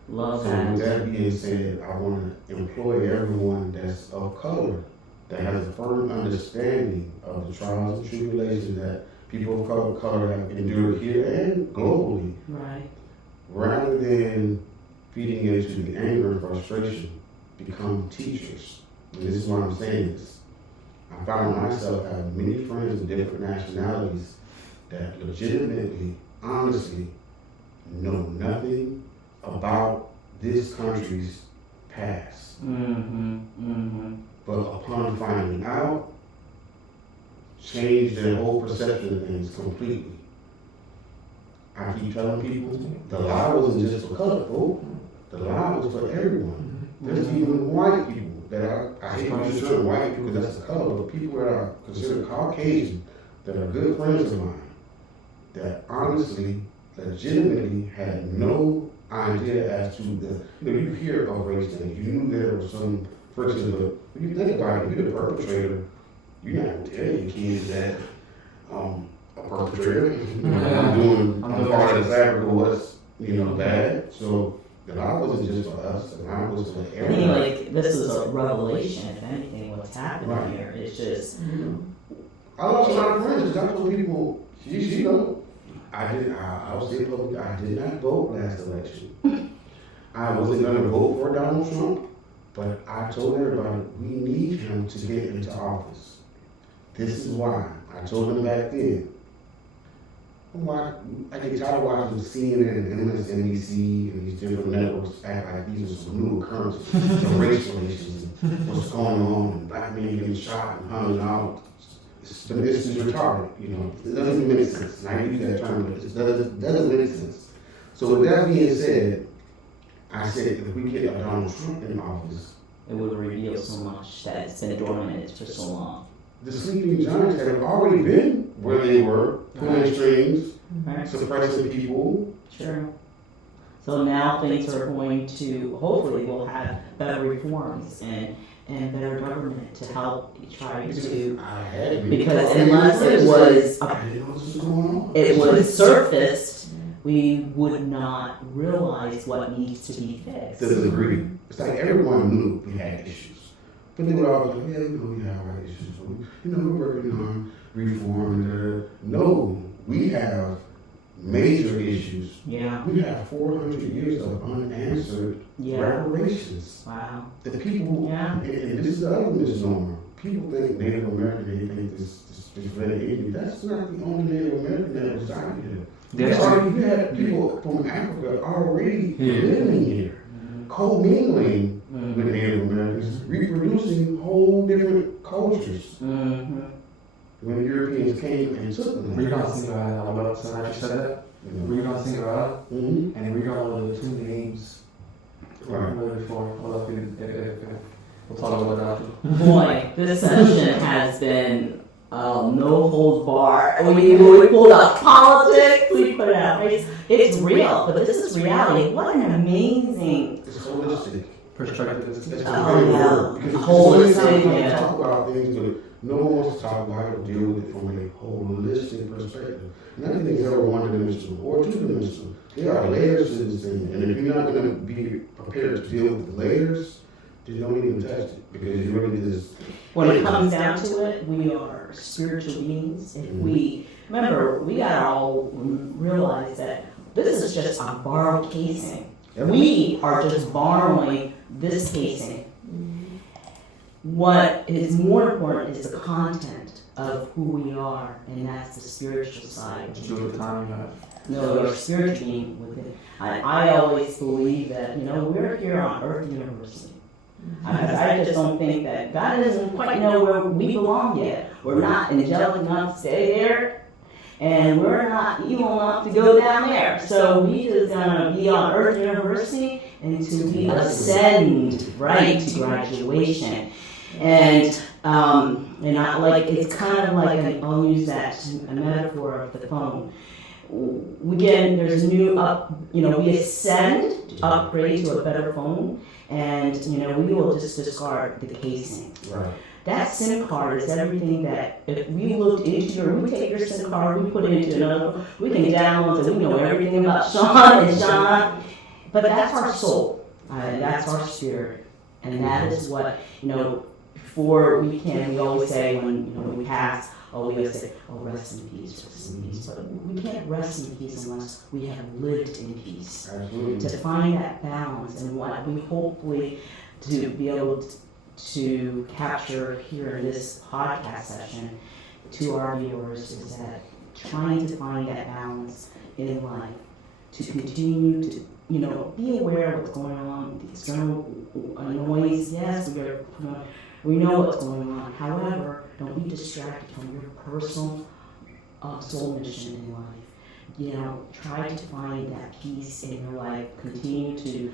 Love So that. with that being said, I want to employ everyone that's of color, that has a firm understanding of the trials and tribulations that people of color have endured here and globally. Right. Rather than feeding into the anger and frustration, become teachers. And this is why I'm saying this. I found myself having many friends of different nationalities that legitimately, honestly, know nothing about this country's past. But upon finding out, changed their whole perception of things completely. I keep telling people, the lie wasn't just for color, folks. The lie was for everyone. There's even white people that I hate to use the term white people because that's the color, but people that are considered Caucasian, that are good friends of mine, that honestly, legitimately had no idea as to you hear of race things, you knew there was some friction, but when you think about it, if you're the perpetrator, you're not going to tell your kids that a perpetrator, I'm part of the fabric of what's, bad. So the lie wasn't just for us, the lie was for I mean, everybody. like, this is a revelation, if anything, what's happening Right. here. It's just, I lost a lot of friends. I told people, she know, I was in public, I did not vote last election. I wasn't going to vote for Donald Trump, but I told everybody, we need him to get into office. This is why. I told them back then. Why I get tired of watching CNN and MSNBC and these different networks act like these are some new occurrences, the race relations, and what's going on, and black men getting shot and hung out. It's retarded, It doesn't make sense. And I use that term, but it doesn't make sense. So with that being said, I said if we get Donald Trump in office, it would reveal so much that it's been dormant for so long. the sleeping giants that have already been where they were, pulling strings, suppressing people. True. So now things are going to, hopefully we'll have better reforms and better government to help try to, because unless it was surfaced, we would not realize what needs to be fixed. Disagree. It's like everyone knew we had issues. But they would always go, yeah, we know we have our issues. You know, we're working on reform. No, we have major issues. Yeah. We have 400 years of unanswered reparations. Wow. The people, and this is the other misnomer. People think Native American, they think this red Indian. That's not the only Native American that was out here. You had people from Africa already living here, co-mingling with Native Americans, reproducing whole different cultures. When Europeans came and took them. Were you going to sing about it? I'm about to say you said that. Were you going to sing about it? And we're going to two names. Right. Before. We'll talk about that after. Boy, this session has been no holds barred. We pulled out politics, we put it out. It's real, but this is reality. What an amazing. It's holistic. Perspective. Holistic. We talk about things, but no one wants to talk about it or deal with it from a holistic perspective. Nothing is ever one-dimensional or two-dimensional. There are layers to this thing, and if you're not going to be prepared to deal with the layers, then don't even touch it, because you really just... When it comes down to it, we are spiritual beings. If we remember, we gotta all realize that this is just a borrowed casing. We are just borrowing this casing. What is more important is the content of who we are, and that's the spiritual side. Do the time you have. No, your spirit being within. I always believe that, we're here on Earth University. I just don't think that God doesn't quite know where we belong yet. We're not angelic enough to stay there, and we're not evil enough to go down there. So we just gonna be on Earth University until we ascend right to graduation. And I like, it's kind of like I'll use that a metaphor of the phone. Again, there's new we ascend to upgrade to a better phone, and we will just discard the casing. Right. That SIM card is everything that if we looked into, or we take your SIM card, we put it into another, we can download it, we know everything about Sean and Shauna, but that's our soul, that's our spirit, and that is what, before we always say when we pass, we always say, rest in peace, but we can't rest in peace unless we have lived in peace. Absolutely. To find that balance, and what we hopefully to be able to capture here in this podcast session to our viewers is that trying to find that balance in life, to continue to be aware of what's going on, the external noise. Yes, we know what's going on. However, don't be distracted from your personal soul mission in life. Try to find that peace in your life. Continue to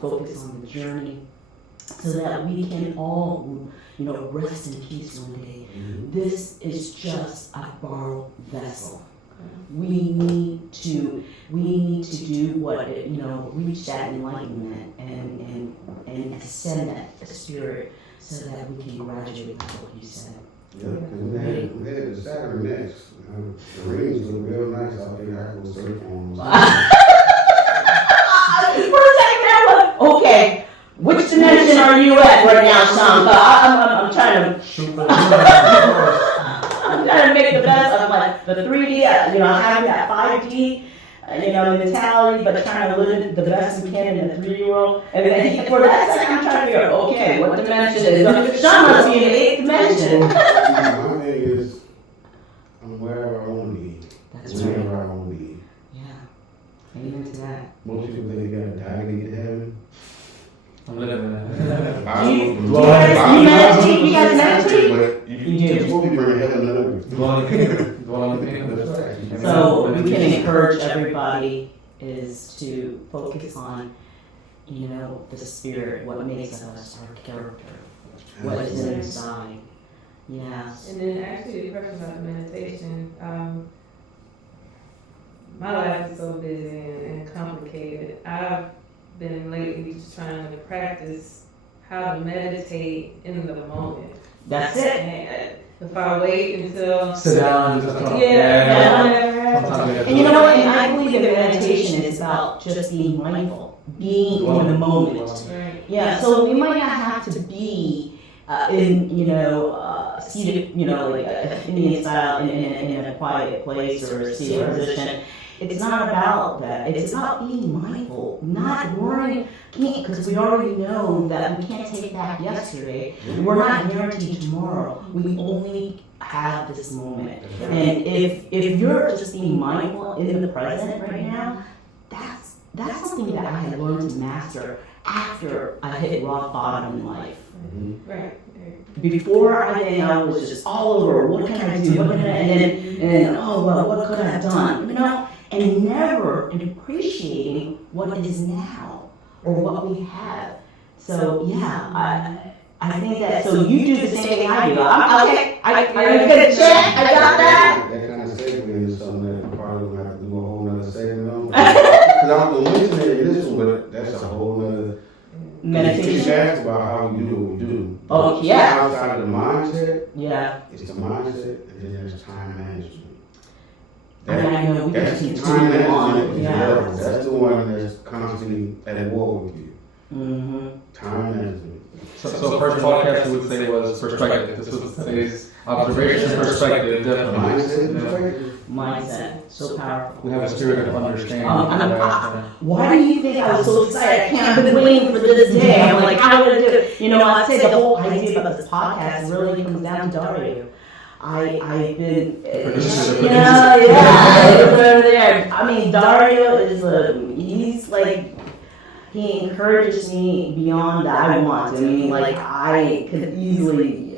focus on the journey, so that we can all, rest in peace one day. This is just a borrowed vessel. We need to do what reach that enlightenment and ascend that spirit, so that we can graduate like what you said. Yeah, because we had the Saturn next. The rings look real nice out there. I go surf on them. We're taking that one. Okay. Which dimension are you at right now, Sean? I'm trying to. I'm trying to make the best of the 3D. Having that 5D, mentality, but trying to live the best we can in the 3D world. And then for that second, I'm trying to figure out, okay, what dimension is it? Sean must be in the 8th dimension. My thing is, I'm wherever I want to be. That's wherever right. I want to be. Yeah. Amen to that. Most people think they gotta die to get to heaven. I'm living that. You guys meditate? But you're supposed to be bringing heaven to earth. So we can encourage everybody is to focus on, the spirit, what makes us, our character, what is inside. Yes. And then actually, the question about meditation, my life is so busy and complicated. I've been lately just trying to practice how to meditate in the moment. That's it. And if I wait until Sit down and just talk. And you know what? And I believe that meditation is about just being mindful, being in the moment. Right. Yeah. So we might not have to be in, seated, like Indian style in a quiet place or a seated position. It's not about that. It's about being mindful, not worrying, because we already know that we can't take back yesterday. We're not guaranteed tomorrow. We only have this moment. And if you're just being mindful in the present right now, that's something that I had learned to master after I hit rock bottom in life. Right. Before I was just all over. What can I do? What can I? And oh well, what could I have done? And never appreciating what is now or what we have. So yeah, I think that. So you do the same thing I do. I'm okay. I get a check. I got that. That kind of segue into something that probably gonna have to do a whole nother segment on. Because I'm mentioning it in this one, but that's a whole nother. Meditation. You asked about how you do what you do. Oh yeah. Outside of the mindset, Yeah. it's the mindset, and then there's time management. I know we That's can time continue on. management. Yeah. That's the one that's constantly at war with you. Mm-hmm. Time management. So first podcast we would say was perspective. This was today's observation, perspective, definitely. Mindset, Yeah. perspective. Mindset. So powerful. We have a spirit of understanding. Why do you think I was so excited? I've been waiting for this day. I'm like, how would I do it? I say the whole idea about this podcast really comes down to Dario. I've been, I mean, Dario is he's like, he encourages me beyond that I want. I mean, like, I could easily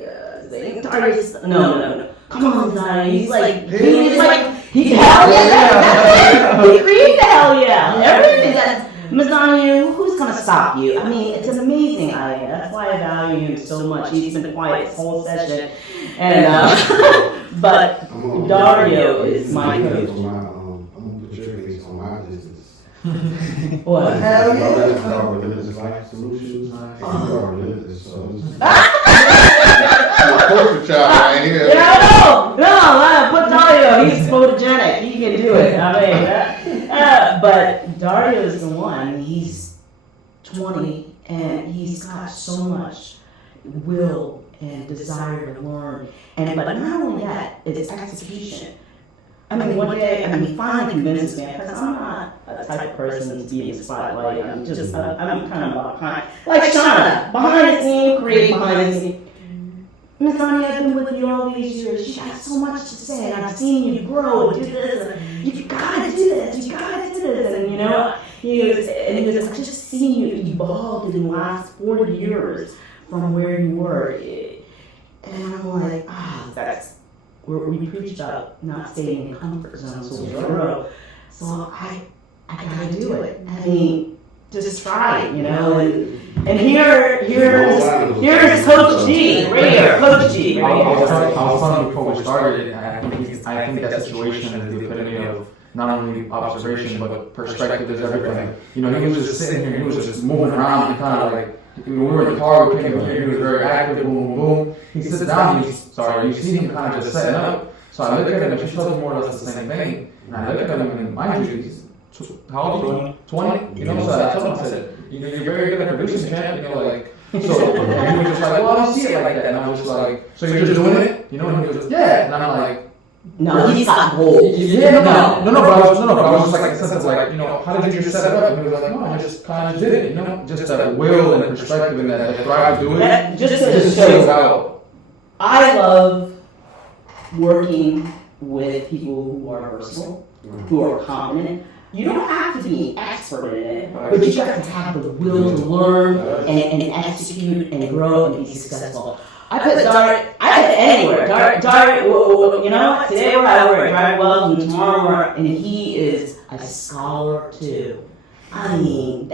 say, Dario, no. Come on, Dario. He's like, he hell yeah. He created the hell yeah. Everything that's Mazanu, who's gonna stop you? I mean, it's an amazing idea. That's why I value him so much. He's been quiet this whole session, and but Dario is my coach. I'm gonna put your face on my business. What? Hell yeah. Limitless Life Solutions. Poster child right here. No, put Dario. He's photogenic. He can do it. I mean, but Dario is the one. He's 20 and he's got so much will and desire to learn. But not only that, it's execution. I mean, one day, finally convinced me, because I'm not a type of person to be in the spotlight. I'm kind of behind, like Shauna, behind the scene, create behind the scene. Miss Honey, I've been with you all these years. You got so much to say, and I've seen you grow and do this. And you gotta do this. You gotta do this. And he was I just seen you evolve in the last 40 years from where you were. And I'm like, that's where we preach about not staying in comfort zones, so we grow. So I gotta do it. I mean, just try it, And here's Coach G, right here, Coach G, I right was here. telling before we started, I think that situation is the epitome of not only observation but perspective is everything. He was just sitting here, he was just moving around, and kind of like, when we were in the car, we came here, he was very active, boom, boom, boom. He sits down, you see him kind of just setting up. So I look at him, and she tells me more or less the same thing. And I look at him, and mind you, he's how old are you? 20? So I told him, I said, you're very good at producing, champ. So he was just like, well, I don't see it like that. And I was just like, so you're just doing it? And he was just, yeah. And I'm like, no, he's got gold. yeah, no, but I was just like, in the sense of like, how did you just set it up? And he was like, no, I just kind of did it, just that will and perspective and that drive to do it. Just to show out. I love working with people who are versatile, who are competent. You don't have to be an expert in it, but you got to have the will to learn and execute and grow and be successful. I put Dario anywhere. Dario, today we're at work, Dario Wells, and tomorrow and he is a scholar too. I mean,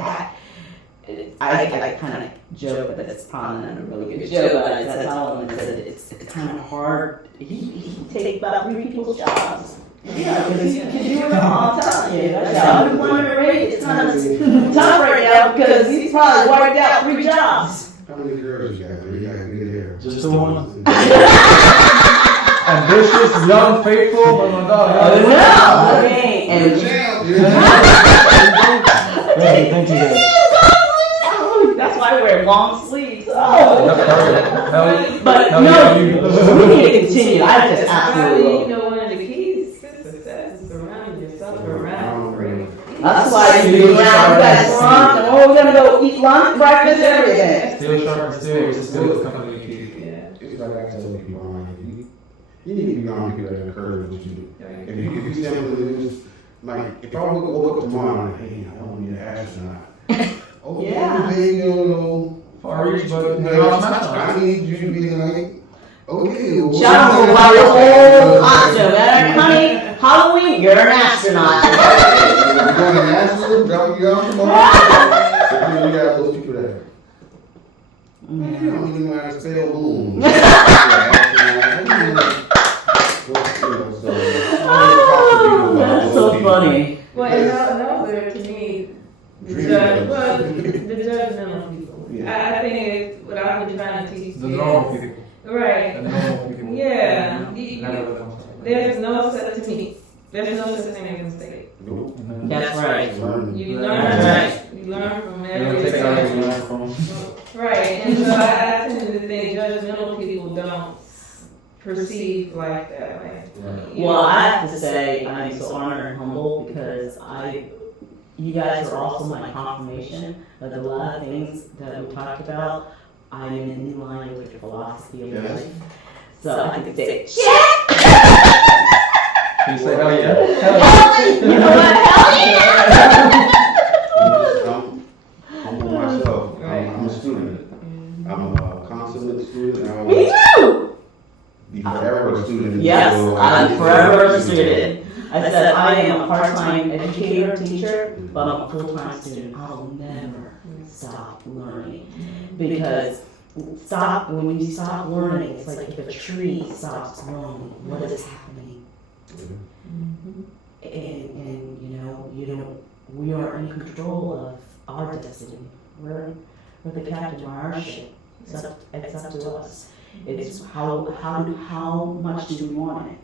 I kind of joke, but it's probably not a really good joke. But I tell him, I said, it's kind of hard. He take about 3 people's jobs. Yeah, because you can do it all. I'm telling you. That's how unemployment rate is kind of tough right now because he's probably wiped out 3 jobs. How many girls you got? You got to get there. Just the one. Ambitious, young, faithful, but my dog. No, okay. And Thank you guys. that's why I wear long sleeves. That's Oh. perfect. But Hell no, yeah, you- we need to continue. I just absolutely You love it. know, one of the keys to success is surrounding yourself around great people. That's why you do around that lunch, and we're gonna go eat lunch, breakfast, everything. Still sharp and still the company you keep. Yeah. It's like I tell people, you need to be around people that encourage what you do. If you simply just, like, if I woke up tomorrow and, hey, I want to be an astronaut. Oh, Yeah. baby, you don't know. Far reach, but I need you to be like, okay. well, Shout out about your whole costume, honey. Halloween, you're an astronaut. We're going to NASA, dropping you off tomorrow. But then we got those people that, man, I don't even know how to spell moon. That's so funny. Well, and another, to me, the judgmental people. Yeah. I think it's what I've been trying to teach the kids. normal people. Right. The normal people. Yeah. There's There's no such thing. There's no such thing as a mistake. That's right. You That's learn. You learn from every mistake. Right. And so I tend to think judgmental people don't perceive like that. Well, I have to say I'm so honored and humble because you guys are also my confirmation of a lot of things that we talked about. I'm in line with your philosophy of life. So I could say, Can you say hell yeah? you know what? Hell yeah! I'm myself. I'm a student. I'm a consummate student. I Me will too! be forever a student. Yes, until I'm forever a student. I said I am a part-time educator, teacher, but I'm a full-time student. I'll never stop learning because when you stop learning, it's like if a tree stops growing, what is happening? And we are in control of our destiny. We're the captain of our ship. It's up to us. It's how much do we want it,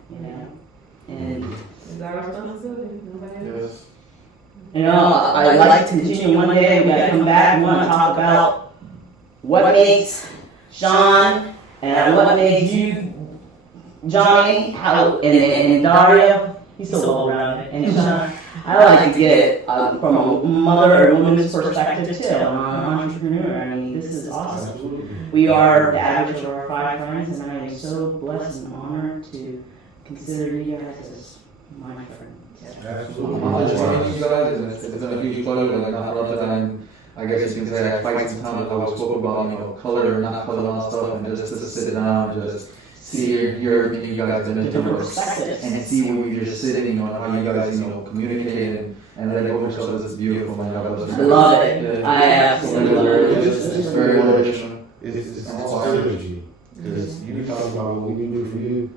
And Is our responsibility? Nobody else? Yes. I'd like to continue one day. We gotta come back. We want to talk about what makes Sean and what makes you, Johnny, and Dario. He's so well rounded. And Sean, I like to get it from a mother or woman's perspective too. I'm an entrepreneur. I mean, this is awesome. Absolutely. We are the average of our 5 friends, and I am so blessed and honored to consider you guys as my friends. Absolutely. I'm just saying, you guys, it's been a huge pleasure. Like, I love that I guess you can say I fight some time. Like I was spoke about, color or not color and stuff, and just to sit down and just see, hear everything you guys have been Different doing, perspectives. and see where you're just sitting on how you guys, communicate and let go of each other. Is beautiful, man. I love it. I absolutely love it. It's very motivational. It's energy. Because you talk about what we do for you,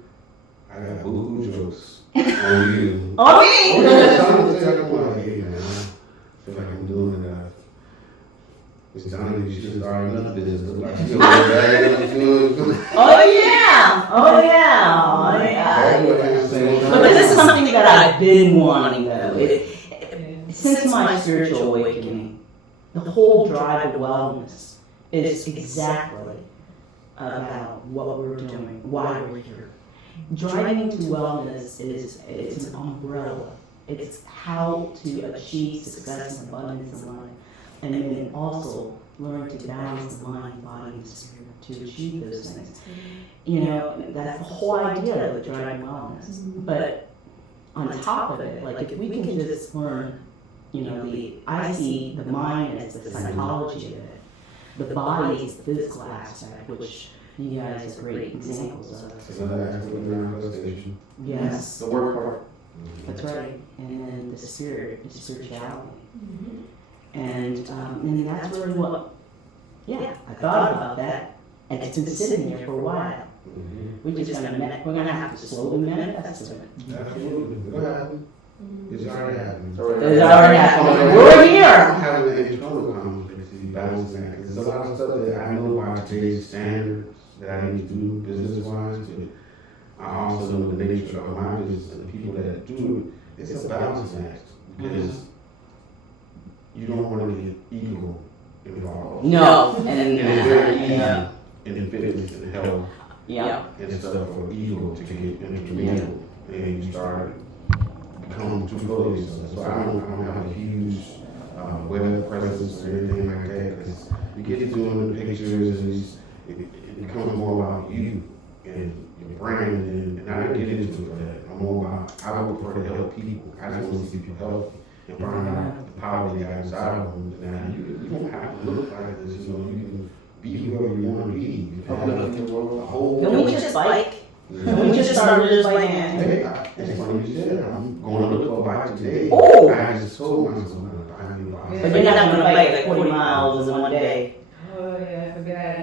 I got boo jokes on you. On me! I'm like, hey man, I feel like I'm doing it. It's Johnny, you should start another business. Like, you know, Oh yeah! Oh yeah! But this is something that I've been wanting though. Since my spiritual awakening, the whole drive of wellness is exactly about what we're doing, why we're here. Driving to wellness it's an umbrella. It's how to achieve success and abundance in life. And then also learn to balance the mind, body, and spirit to achieve those things. That's the whole idea of driving wellness. But on top of it, like if we can just learn, I see the mind as the psychology of it. The body is the physical aspect, which you guys are great examples of. Yes, The work part. that's right. And then the spirit, the spirituality. And that's really what, I thought about that, and it's been sitting there for a while. We're gonna have to slowly manifest it. Absolutely. What happened? It's already happened. It's already happening. We're here. I'm having an internal conversation, balancing that, because there's a lot of stuff that I know by today's standards that I need to do business-wise, but I also know the nature of my business and the people that do it. It's a balancing act, because you don't want to get ego involved. No, And it's very easy yeah. in fitness and health and stuff for ego to get intermingled, and you start becoming too full of yourself. So I don't have a huge web presence or anything like that, because you get doing the pictures and it becomes more about you and your brand, and I didn't get into that. I'm more about, I would prefer to help people. I just want to see people healthy and find out the power they got inside of them. Now, you don't have to look like this, you can be whoever you want to be. You can have a whole... Don't we just bike? Don't we just start just like Hey, it's funny you said that. I'm going to look for a bike today. Oh! I just told myself I'm going to buy a new bike. But you're not gonna bike like 40 miles in one day. Oh, yeah, I forgot.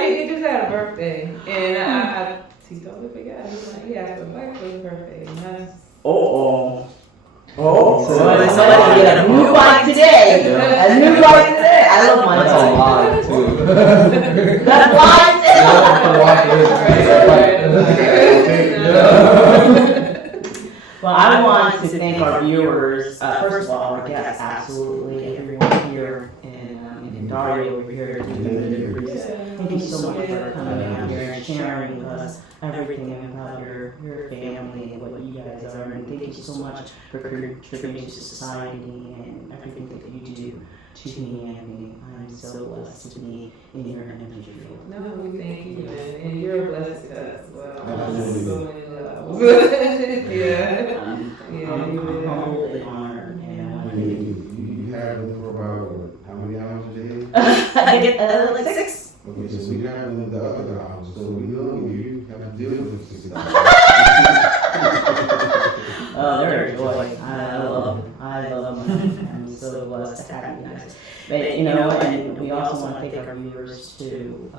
He just had a birthday, and he totally forgot. He was like, he asked for a bike for his birthday. Oh, somebody get a new bike today. A new bike today. I love my That's a bike. lot too. That's Well, I want to thank our viewers. First of all, our guests, absolutely, everyone here, and Dario over here doing the deliveries. Thank you so much for coming out here and sharing with us everything about your family and what you guys are. And thank you so much for contributing to society and everything that you do to humanity. I'm so blessed to be in your energy field. No, we thank you, and you're blessed to us as well. Absolutely. So many levels. I'm humbled and honored. You have them for about how many hours a day? I get like 6. Okay, so we have them the other hours, so we know you have to deal with 6 hours. Oh, they're a joy. I love them. I love them. I'm so blessed to have you guys. But, and we also want to thank our viewers too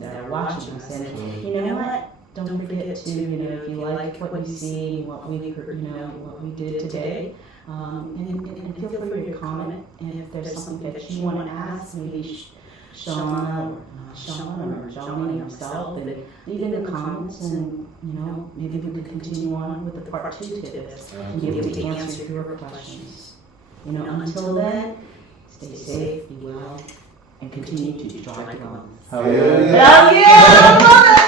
that are watching us. And you know what? Don't forget to, if you like what you see, what we did today, and feel free to comment. And if there's something that you want to ask, maybe Shauna or Johnny or myself, and leave in the comments, and maybe we could continue on with the part 2 to this and be able to answer your questions. Until then, stay safe, be well, and continue to drive your wellness. Hell yeah. Hell yeah! I love it!